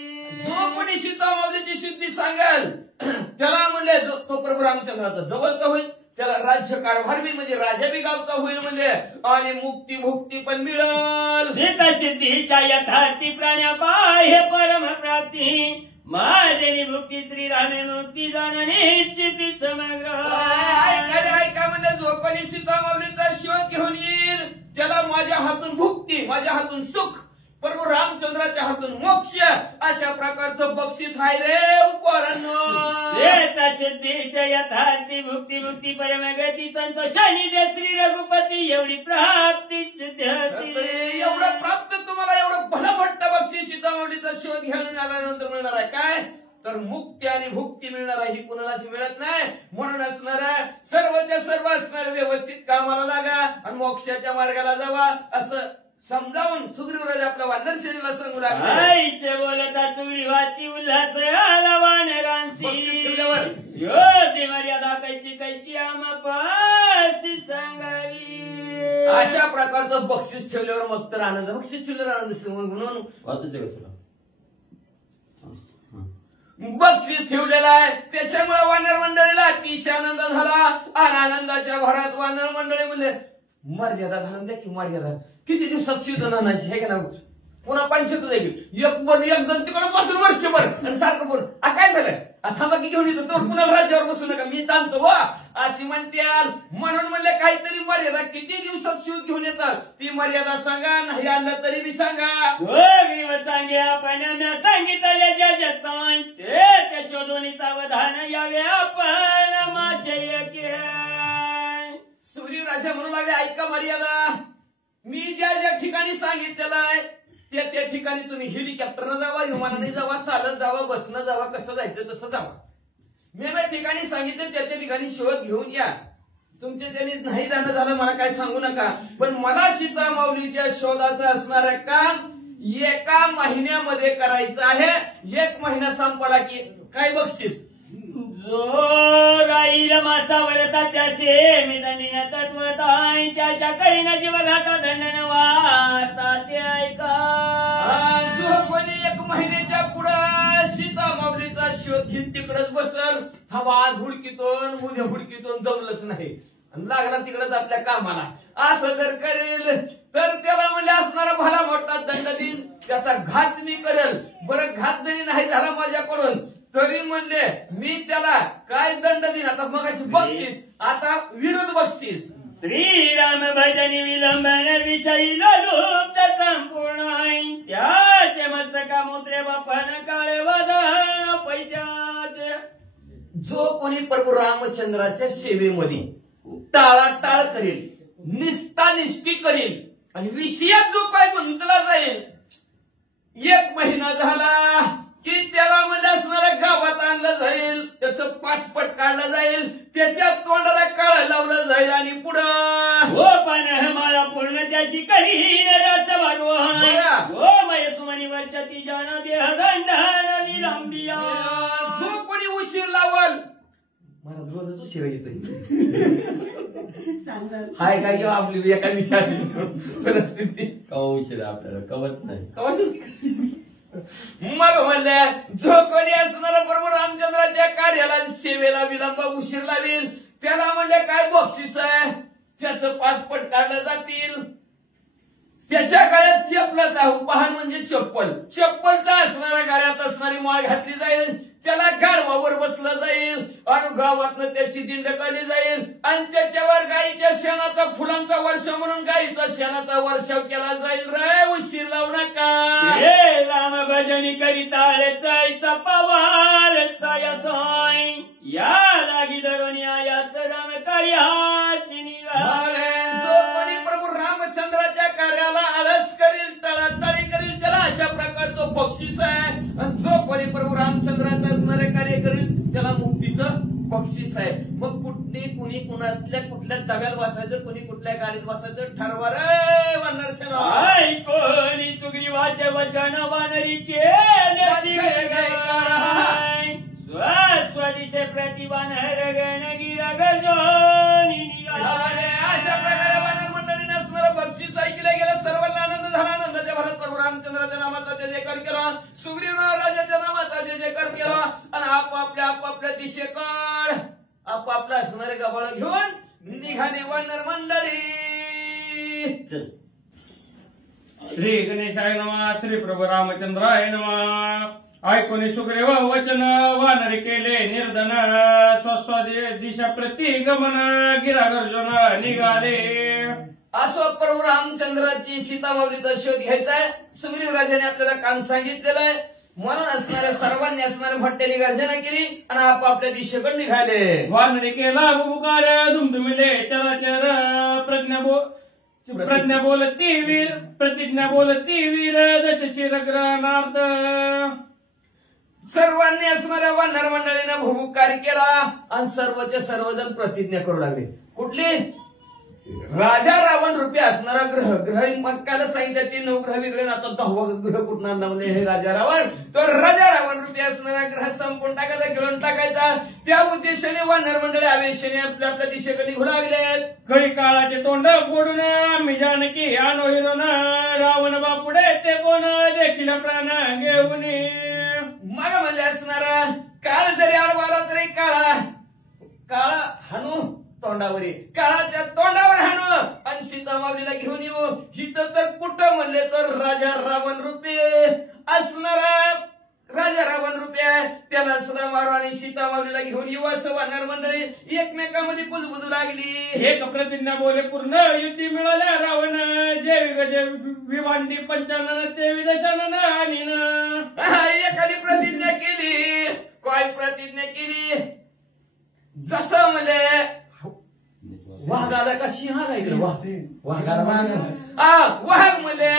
जो कोणी सीता माऊलीची शुद्धी सांगाल त्याला म्हणले तो प्रभू रामचंद्राचा जवळचा होईल. त्याला राज्य कारभार बी म्हणजे राजा बी गावचा होईल म्हणजे, आणि मुक्ती भुक्ती पण मिळल. सिद्धीच्या यथार्थी प्राण्या बाह्य परम प्राप्ती महादेवी भुक्ती श्रीरामे मुक्ती जाणणे इच्छिती समग्र. ऐका म्हणजे जो कोणी सीता माऊलीचा शोध घेऊन येईल त्याला माझ्या हातून भुक्ती, माझ्या हातून सुख, प्रभू रामचंद्राच्या हातून मोक्ष, अशा प्रकारचं बक्षीस आहे रे पोरांनो. सिद्धीच्या यथार्थी भुक्ती भुक्ती परमगती संतोषानी दे श्री रघुपती एवढी प्राप्ती सिद्ध. एवढं प्राप्त तुम्हाला एवढं भलं मोठं बक्षीस सीता माऊलीचा शोध घेऊन आल्यानंतर मिळणार आहे. काय तर मुक्ती आणि भुक्ती मिळणार आहे, ही कुणालाच मिळत नाही. म्हणून असणारा सर्वच्या सर्व असणार व्यवस्थित कामाला लागा आणि मोक्षाच्या मार्गाला जावा असं समजावून सुग्रीवराज आपल्या वानर सेनेला सांगू लागले. आईचे बोलता सुग्रीवाची उल्हास आला वानरांची मर्यादा कैची कैची आम्हापाशी सांगावी. अशा प्रकारचं बक्षीस ठेवल्यावर मग तर आनंद, बक्षीस ठेवल्यावर आनंद म्हणून वाचते का तुला बक्षीस ठेवलेलं आहे. त्याच्यामुळे वानर मंडळीला अतिशय आनंद झाला आणि आनंदाच्या भरात वानर मंडळी म्हणले मर्यादा घालून द्या की मर्यादा. किती दिवसात शिवधन आणायची आहे का ना, पुन्हा पंचायत जाईल एक जण तिकडे बसून वर्षभर आणि सारखं बोल काय झालं थांबा की घेऊन येतो तो पुन्हा राज्यावर बसू नका मी चालतो वा अशी म्हणत्याल. म्हणून म्हणले काहीतरी मर्यादा, किती दिवसात शिव घेऊन येतात ती मर्यादा सांगा, नाही आणलं तरी बी सांगा. सांगे आपण सांगितले ज्या ते शोधून सावधान यावे आपण माशय. सूर्यराजा म्हणू लागले ऐका मर्यादा, मी ज्या ज्या ठिकाणी सांगितलेलं आहे त्या ठिकाणी तुम्ही हेलिकॉप्टरनं जावा, विमानाने जावा, चालत जावा, बसनं जावा, कसं जायचं तसं जावा. मी ज्या ठिकाणी सांगितलं त्या ठिकाणी शोध घेऊन या. तुमच्या ज्यांनी नाही जाणं झालं मला काय सांगू नका, पण मला सीता माऊलीच्या शोधाचं असणार काम 1 महिन्यामध्ये करायचं आहे. 1 महिना संपला की काय बक्षीस जो राहील मासावरता त्याचे मी दंडीन तत्वताय त्याच्या करीन जीवघाता दंडन वार्ता ते ऐका. जो कोणी 1 महिन्याच्या पुढे सीता माऊलीचा शोध घेऊन तिकडच बसल, थांबा आज हुडकीतून उद्या हुडकीतून जमलंच नाही लागला तिकडच आपल्या कामाला असं जर करेल तर त्याला म्हणजे असणारा भला मोठा दंड देईन, त्याचा घात मी करेल. बरं घात जरी नाही झाला माझ्याकडून तरी म्हणले मी त्याला काय दंड देईन. आता मग अशी बक्षीस, आता विरोध बक्षीस. श्रीराम भजनी विलंबन विषयी लुप्त संपूर्ण त्याचे मस्तका मुत्रे बापन काळे वदन पैशाचे. जो कोणी प्रभू रामचंद्राच्या सेवेमध्ये टाळाटाळ करेल, निष्ठानिष्ठी करेल आणि विषयात जो काय गुंतला जाईल, 1 महिना झाला की त्याला म्हणजे असणाऱ्या गावात आणलं जाईल, त्याचं पाचपट काढलं जाईल, त्याच्या तोंडाला काळ लावलं जाईल आणि पुढं हो पण मला पूर्ण त्याची कधी रस वाढव हो मय सुमनी वर्षा ती जाण देह दंडन विलंबिया. जो कोणी उशीर लावल, मला रोजच उशीर येतोय हाय काय किंवा आपली एका विषयाची परिस्थिती कवा उशीर आपल्याला कवच नाही. मग म्हणल्या जो कोणी असणारा बरोबर रामचंद्राच्या कार्याला सेवेला विलंब उशीर लावेल त्याला म्हणजे काय बक्षीस आहे, त्याचं पाचपट काढलं जातील. त्याच्या गळ्यात चप्पलाचा उपहार म्हणजे चप्पल, चप्पलचा असणाऱ्या गळ्यात असणारी माळ घातली जाईल, त्याला गाढवावर बसलं जाईल आणि गावातनं त्याची दिंड काढली जाईल आणि त्याच्यावर गाईच्या शेणाचा फुलांचा वर्षाव म्हणून गाईचा शेणाचा वर्षाव केला जाईल. रे उशीर लावू नका. हे राम भजनी करिता ऐसा पवार साया सोय या लागी धरून याच राम कार्याशी जो कोणी प्रभू रामचंद्राच्या कार्याला आळस करील, तळातळी करील, त्याला अशा प्रकारचं बक्षीस आहे. आणि जो कोणी प्रभू रामचंद्राचं असणारे कार्य करील त्याला मुक्तीचं बक्षीस आहे. मग कुणी कुणातल्या कुठल्या डब्यात बसायचं, कुणी कुठल्या गाडीत बसायचं ठरवा रे वानर सेना. कोणी सुग्रीवाचे वचन वानरी केले स्वदिशे प्रतिभान गण गिरा गजोनी निघाले. अशा प्रकारे वानर मंडळीने असणारं बक्षीस ऐकलं गेलं. सर्वांना आनंद झाला. आनंदाच्या भरात प्रभू रामचंद्राच्या नामाचा जय जयकार केला, सुग्रीव राजाच्या नामाचा जय जयकार केला आणि आपापल्या दिशेकडे आपापला असणारे गबाळ घेऊन निघाले वानर मंडळी. चल. श्री गणेशाय नमः. श्री प्रभू रामचंद्राय नमः. ऐकून सुग्रीव वचन वानरी केले निर्धन. दिशा प्रति गमन गिरागर्जुन निघाले. असो प्रभू रामचंद्राची सीतामाऊलीचा शोध घ्यायचाय. सुग्रीव राजाने आपल्याला काम सांगितलेलं आहे. म्हणून असणाऱ्या सर्वांनी असणाऱ्या भट्ट्याने गर्जना केली आणि आपापल्या दिशेकडे निघाले. वानरी केला बुबुकार दुमदुमिले चराचर. प्रज्ञा बोलती वीर प्रतिज्ञा बोलती वीर दशशिर ग्रहणार्थ. सर्वांनी असणाऱ्या वानर मंडळीनं भूमुखकार केला आणि सर्वचे सर्वजण प्रतिज्ञा करू लागले. कुठली? राजा रावण रूपी असणारा ग्रह मक्काला सांगितलं ते 9 ग्रह वेगळे. आता 10वं ग्रह कुठणार म्हणजे हे राजा रावण. तो राजा रावण रूपी असणारा ग्रह संपून टाकायचा, गिळून टाकायचा. त्या उद्देशाने वानर मंडळी आवेशाने आपल्या आपल्या दिशेकडे निघू लागले. खरी काळाचे तोंड फोडून आम्ही जानकी आलो हिरोन. रावण बापुडे ते कोण देखील प्राण घेऊन. मला म्हणले असणारा काळ जरी आळवाला तरी काळा हाणू तोंडावरी. काळाच्या तोंडावर हाणू आणि सीतामाऊलीला घेऊन येऊ. हिथं तर कुठं म्हणले तर राजा रावण रूपी असणारा राजा रावण रूपी आहे. त्याला सुद्धा मारू आणि सीतामाऊलीला घेऊन येऊ असं वानर मंडळी एकमेकांमध्ये कुजबुजू लागली. एक प्रतिज्ञा बोले पूर्ण युद्धी मिळाल्या रावण. जे विभांडी पंचानन ते विदशानन आणि एकाने प्रतिज्ञा केली. काय प्रतिज्ञा केली? जसं म्हणजे वाघाला का सिंहाला इकडे वाघाला वाघ म्हणजे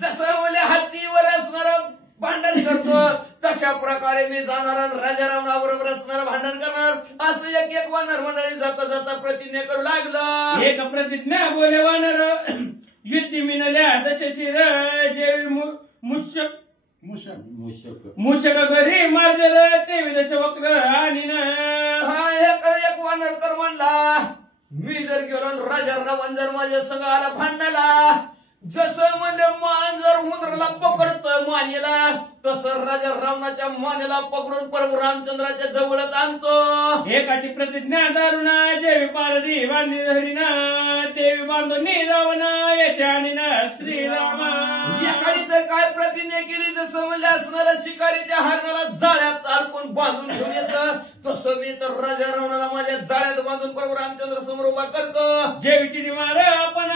जसं म्हणजे हत्तीवर असणारं भांडण करतो तशा प्रकारे मी जाणार राजा रावणाबरोबर असणारं भांडण करणार. असं एक वानर मंडळी जाता जाता प्रतिज्ञा करू लागलं. एक प्रतिज्ञा बोले वानर युद्धी मिळाल्या दशशिर. जे मूषक घरी मार्जर ते विदश वक्र आणि एक वानर तर म्हणला मी जर गेलो राजा रावण जर माझ्या संघाला भांडायला जसं म्हणजे मान जर उंदराला पकडतं मानेला तसं राजा रावणाच्या मानेला पकडून प्रभू रामचंद्राच्या जवळच आणतो. एकाची प्रतिज्ञा दारुण जेवी पारधी बांधी धरीना तेवी बांधून रावण येथे आणि श्रीराम. एकाने तर काय प्रतिज्ञा केली? जसं म्हणजे असणाऱ्या शिकारीच्या हरणाला जाळ्यात अडकून बांधून घेऊन येतं तसं मी तर राजा रावणाला माझ्या जाळ्यात बांधून प्रभू रामचंद्र समोर उभा करतो. जेवी चिडी मार आपण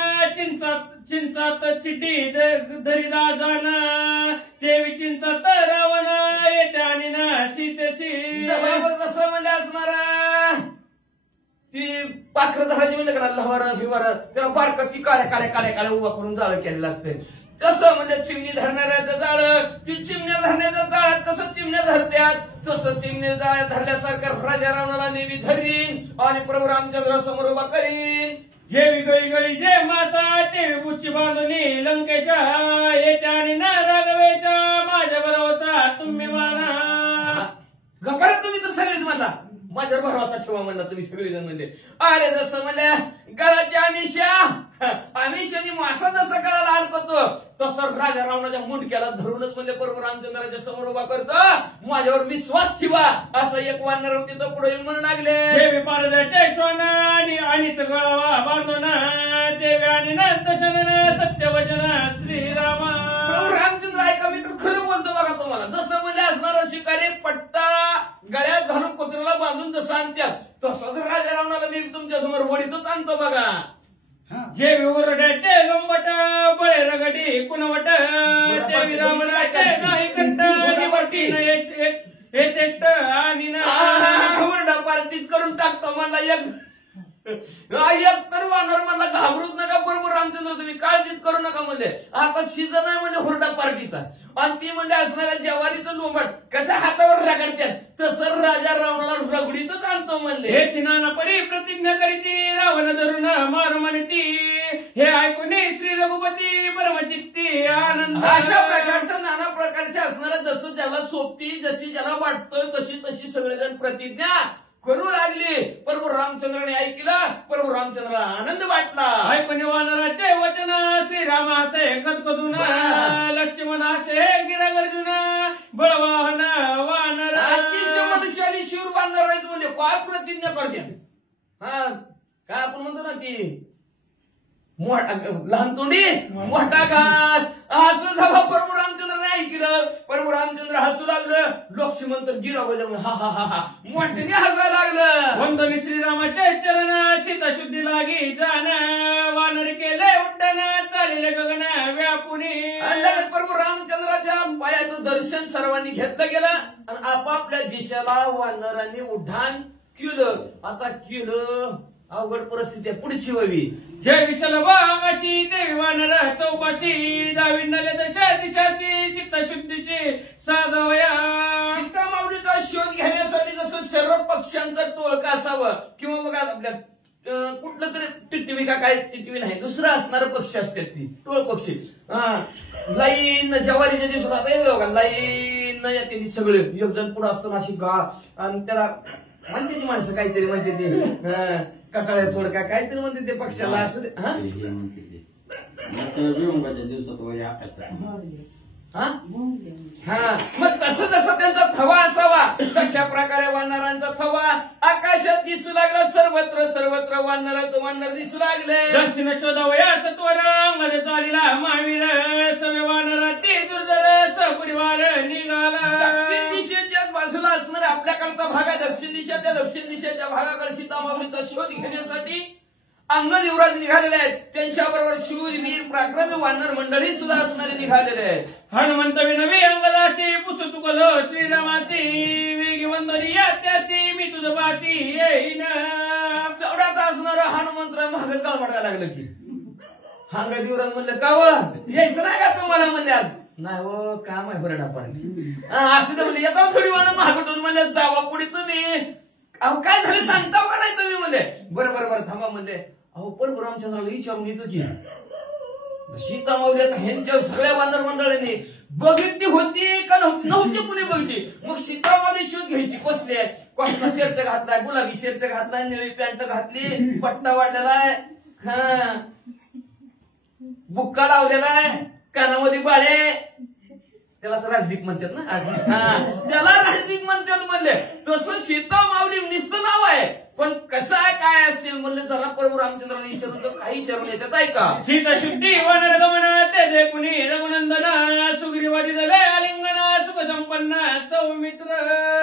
चिंचात चिड्डी धरीदा जाणं तेवी चिंचात रावण येते आणि सीतेशी. जसं म्हणजे असणारा ती पाखरं धरायची म्हणजे का लहर फिवार त्याला बारकस ती काळ्या उभा करून जाळं केलेलं असते. तसं म्हणजे चिमणी धरणाऱ्याचं जाळं ती चिमण्या धरण्याचं जाळं कसं चिमण्या धरत्यात तसं चिमण्या जाळ्या धरल्यासारखं राजा रावणाला नेहमी धरीन आणि प्रभू रामचंद्र समोर उभा करीन. जेवी गळी गळी जे मासा तेवी बुच्ची बांधून लंकेशा येते आणि राघवेशा माझ्या भरोसा तुम्ही माना. गप्पा तुम्ही तर सगळेच म्हणला माझ्यावर भरोसा ठेवा म्हणला तुम्ही सगळेजण म्हणले. अरे जसं म्हणल्या गळाच्या आमिषाने मासा जसा गळाला अडकतो तसं राजा रावणाच्या मुंडक्याला धरूनच म्हणजे प्रभू रामचंद्राच्या समोर उभा करतो. माझ्यावर विश्वास ठेवा असं एक वानर तिथं पुढे येऊन म्हणू लागले. देवी पारजाचे सोन आणि गळावा बांधून देवी आणि दशन सत्यवचन श्रीराम. प्रभू रामचंद्र ऐका मी तर खरं बोलतो बघा तुम्हाला. जसं म्हणजे असणारा शिकारी पट्टा गळ्यात घालून कुत्र्याला बांधून जसं आणत्यात तसं तर राजा रावणाला मी तुमच्या समोर वडीतच आणतो बघा. जे विवरड्याचे लोंबट बळे रगडी कुणवट देवी रामराचे नाही कंठ येतेष्ट आणि हुरडा पार्टीच करून टाकतो मला एक तर वानर मला घाबरूच नका प्रभू रामचंद्र तुम्ही काळजीच करू नका म्हणले. आता सीझन आहे म्हणजे हुरडा पार्टीचा आणि ती म्हणजे असणाऱ्या जवारीचं लोंबट कसं हातावर रगडतात तसं राजा रावणाला रगडीतच आणतो म्हणले. हे सिनाना परी प्रतिज्ञा करीती रावण धरून मारू म्हणती हे ऐकून श्री रघुपती परमचित्ती आनंद. अशा प्रकारचं नाना प्रकारच्या असणाऱ्या जसं ज्याला सोबती जशी ज्याला वाटतं तशी तशी सगळेजण प्रतिज्ञा करू लागले. प्रभू रामचंद्राने ऐकलं. प्रभू रामचंद्राला आनंद वाटला. ऐकून वानराचे वचन श्रीराम असे खदखदून लक्ष्मण असे गिरागर्जुन बळवाहन वानर. अतिशय बलशाली शूर वानर आहेत म्हणजे काय प्रतिज्ञा करते हा काय आपण म्हणतो ना की लहान तोंडी मोठा घास असं जेव्हा प्रभू रामचंद्राने ऐकलं, प्रभू रामचंद्र हसू लागलं. लक्ष्मण तर गिरा बजावून हा हा हा हा मोठ्याने हसायला लागलं. वंदनी श्रीरामाचे चरण सीता शुद्धी लागी जाण वानर केले उड्डाण चालले गगन व्यापुनी. आणि प्रभू रामचंद्राच्या पायाचं दर्शन सर्वांनी घेतलं गेलं आणि आपापल्या दिशेला वानरांनी उड्डाण केलं. आता केलं अवघड परिस्थिती आहे पुढची व्हावी. जय विशाल बागाशी देवी वानर चौपाशी दाविंडले दशा दिशाशी सीता शुद्धीशी साधवया. सीता माऊलीचा शोध घेण्यासाठी जसं सर्व पक्ष्यांचं टोळका असावं किंवा बघा आपल्या कुठलं तरी टिटवी का काय टिटवी नाही दुसरं असणारं पक्षी असतात ती टोळ पक्षी. लाईन जवारीच्या दिवसात आता येतो बघा लाईन येते ती सगळे एक जण पुढे असतो अशी गा आणि त्याला म्हणते ती माणसं काहीतरी म्हणते ती कटाळ्या सोड का काहीतरी म्हणते ते पक्षाला असं मग तसं जसं त्यांचा थवा असावा तशा प्रकारे वानरांचा थवा आकाशात दिसू लागला. सर्वत्र सर्वत्र वानराचं वानर दिसू लागले. दर्शन शोधावया सत्वर मध्ये चालीला महावीर सवे वानर ते दुर्धर सपरिवार निघाला. दक्षिण दिशेच्या बाजूला असणारा आपल्याकडचा भाग आहे दक्षिण दिशा. त्या दक्षिण दिशेच्या भागाकडे सीता माऊलीचा शोध घेण्यासाठी अंगद युवराज निघालेले आहेत. त्यांच्याबरोबर शूरवीर पराक्रमी वानर मंडळी सुद्धा असणारे निघालेले आहेत. हनुमंत विनवी अंगदाशी पुस चुकलो श्रीरामाची वेगी वंदनी त्याशी मी तुझं पाशी येईन. तेवढ्यात असणारं हनुमंतराव महागत काळ म्हणायला लागलं की अंगद युवराज म्हणलं का व यायचं नाही का तुम्हाला म्हणले आज नाही हो काम आहे बरं डापाने असं तर म्हणले येतो थोडी वाणं महागटून म्हणले जावा पुढे तुम्ही. अहो काय झालं सांगता का नाही तुम्ही म्हणले. बरं बरं बरं थांबा म्हणले. अहो प्रभू रामचंद्राला विचारून घेतो की सीता माऊली आता ह्यांच्या सगळ्या वानर मंडळींनी बघितली होती का नव्हती कुणी बघितली. मग सीता माऊली शोध घ्यायची बसली आहे. कसला शर्ट घातलाय गुलाबी शर्ट घातलाय निळी पॅन्ट घातली पट्टा वाढलेला आहे हा बुक्का लावलेला आहे कानामध्ये बाळे त्यालाच राजदीप म्हणतात ना त्याला राजदीप म्हणतात म्हणले. तसं सीता माऊली नुसतं नाव आहे पण कसं आहे काय असतील म्हणले जरा प्रभू रामचंद्राला विचारून तर काही विचारून येतात ऐका. सीता शुद्धी वानर गमन ते कुणी रघुनंदन सुग्रीवादी झाले आलिंगन सुख संपन्न सौमित्र.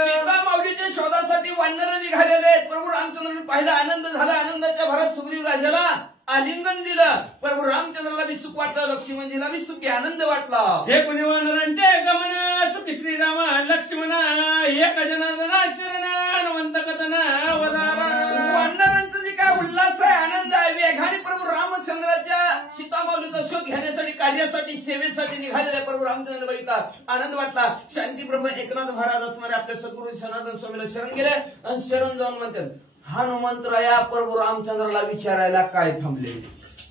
सीता माऊलीच्या शोधासाठी वानर निघालेले आहेत. प्रभू रामचंद्राने पाहिला आनंद झाला. आनंदाच्या भरात सुग्रीव राजाला आलिंगन दिलं. प्रभू रामचंद्राला बी सुख वाटलं लक्ष्मणजीला बी सुखी आनंद वाटला. हे कुणी वानरांचे गमन सुखी श्रीराम लक्ष्मण एक जनार्दना शरण हनुमंत कथन अवतार. वानरांचं जे काय उल्हास आहे आनंद आहे वेगाने प्रभू रामचंद्राच्या सीता माऊलीचा शोध घेण्यासाठी कार्यासाठी सेवेसाठी निघालेल्या प्रभू रामचंद्र बघितला आनंद वाटला. शांतीप्रभू एकनाथ महाराज असणारे आपल्या सद्गुरू सनातन स्वामीला शरण गेले आणि शरण जाऊन म्हणतात हनुमंतराया प्रभू रामचंद्राला विचारायला काय थांबले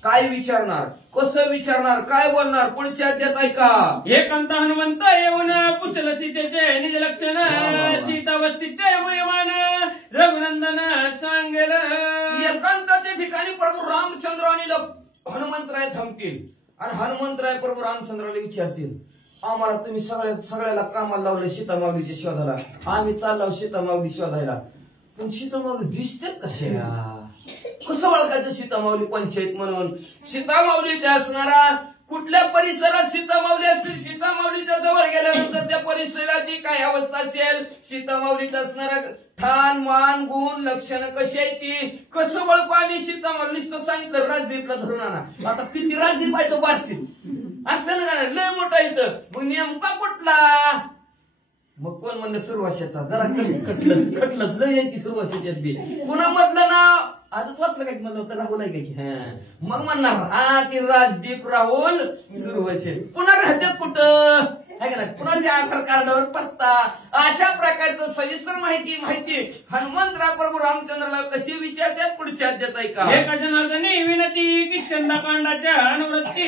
काय विचारणार कसं विचारणार काय बोलणार पुढच्या अध्यात ऐका. एकांत हनुमंत येऊन कुशल सीतेचे निज लक्षण सीतावस्थीचे महिमान रघुनंदन सांगेल. एकांताच्या ठिकाणी प्रभू रामचंद्र आणि हनुमंतराय थांबतील आणि हनुमंतराय प्रभू रामचंद्राला विचारतील आम्हाला तुम्ही सगळ्याला कामाला लावलं सीता माऊलीच्या शोधाला आम्ही चाललो सीता माऊली शोधायला पण सीता माऊली दिसते कसे कसं ओळखायचं सीता माऊली पंचायत म्हणून. सीता माऊलीच्या असणारा कुठल्या परिसरात सीता माऊली असतील सीता माऊलीच्या जवळ गेल्यानंतर त्या परिसराची काय अवस्था असेल सीता माऊलीचं असणारा ठाण मान गुण लक्षण कशी आहे ती कसं ओळखू आम्ही सीता माऊली सांगितलं राजदीपला धरून आणा. आता किती राजदीप आहे तो बारशी असलं ना लय मोठा इथं मग नेमका कुठला मग कोण म्हणलं सुरवाशाचा जरा खटलंच लय यायची सुरवाशाची पुन्हा मधलं नाव आजच वाचलं काय म्हणलं होतं राहुल आहे की मग म्हणणार ती राजदीप राहुल सुरवशे पुन्हा राहत्यात कुठं आहे का नाही पुन्हा त्या आधार कार्डावर पत्ता अशा प्रकारचं सविस्तर माहिती हनुमंतराव प्रभू रामचंद्राला कशी विचारतात पुढच्या अध्यात ऐका. एका जनार्दनी विनती किष्किंधा कांडाच्या अनुवृत्ती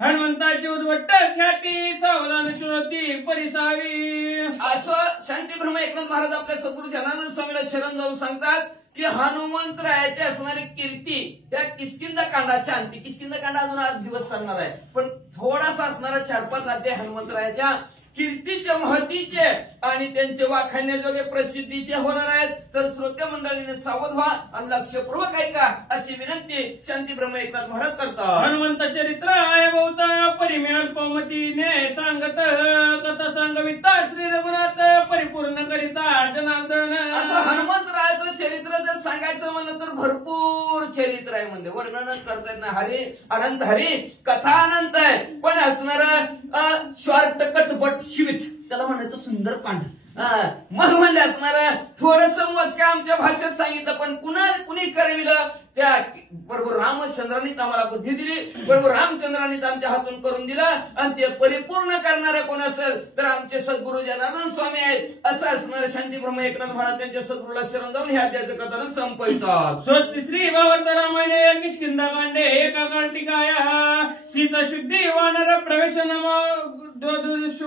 हनुमंताची उद्वट्ट ख्याती सावधान श्रोती परिसावी. असं शांतीब्रह्म एकनाथ महाराज आपल्या सद्गुरू जनार्दन स्वामीला शरण जाऊन सांगतात की हनुमंतरायाची असणारी कीर्ती त्या किष्किंधा कांडाच्या किष्किंधा कांड अजून आज दिवस सांगणार आहे पण थोडासा असणारा 4-5 अध्याय हनुमंतरायाच्या कीर्तीचे महतीचे आणि त्यांचे वाखाणण्याजोगे प्रसिद्धीचे होणार आहेत. तर श्रोते मंडळीने सावध व्हा आणि लक्षपूर्वक ऐका अशी विनंती शांती ब्रह्म एकनाथ महाराज करतात. हनुमंत चरित्र आहे बहुता परिमे अल्पमतीने सांगत कथा सांगविता श्री रघुनाथ परिपूर्ण करिता जनार्दन. असं हनुमंतरायाचं चरित्र जर सांगायचं म्हणलं तर भरपूर चरित्र आहे. म्हणजे वर्णनच करता येत नाही. हरी अनंत हरी कथा अनंत आहे. पण असणार शॉर्ट कट बट शिविट त्याला म्हणायचं सुंदर कांड. मग म्हणजे असणार थोडस काय आमच्या भाषेत सांगितलं पण कुणी करविलं त्या बरोबर रामचंद्रांनीच आम्हाला बुद्धी दिली. बरोबर रामचंद्रांनीच आमच्या हातून करून दिलं आणि ते परिपूर्ण करणारं कोण असेल तर आमचे सद्गुरु जनार्दन स्वामी आहेत. असं असणारे शांती ब्रह्म एकनाथ महाराज त्यांच्या सद्गुरूला शरण जाऊन ह्या त्याचं कथानक संपवितात. स्वस्ति श्री भावार्थ रामायणे किष्किंधा कांडे एका कार्तिकाया सीता शुद्धी वानर प्रवेश नम श्रीकृष्ण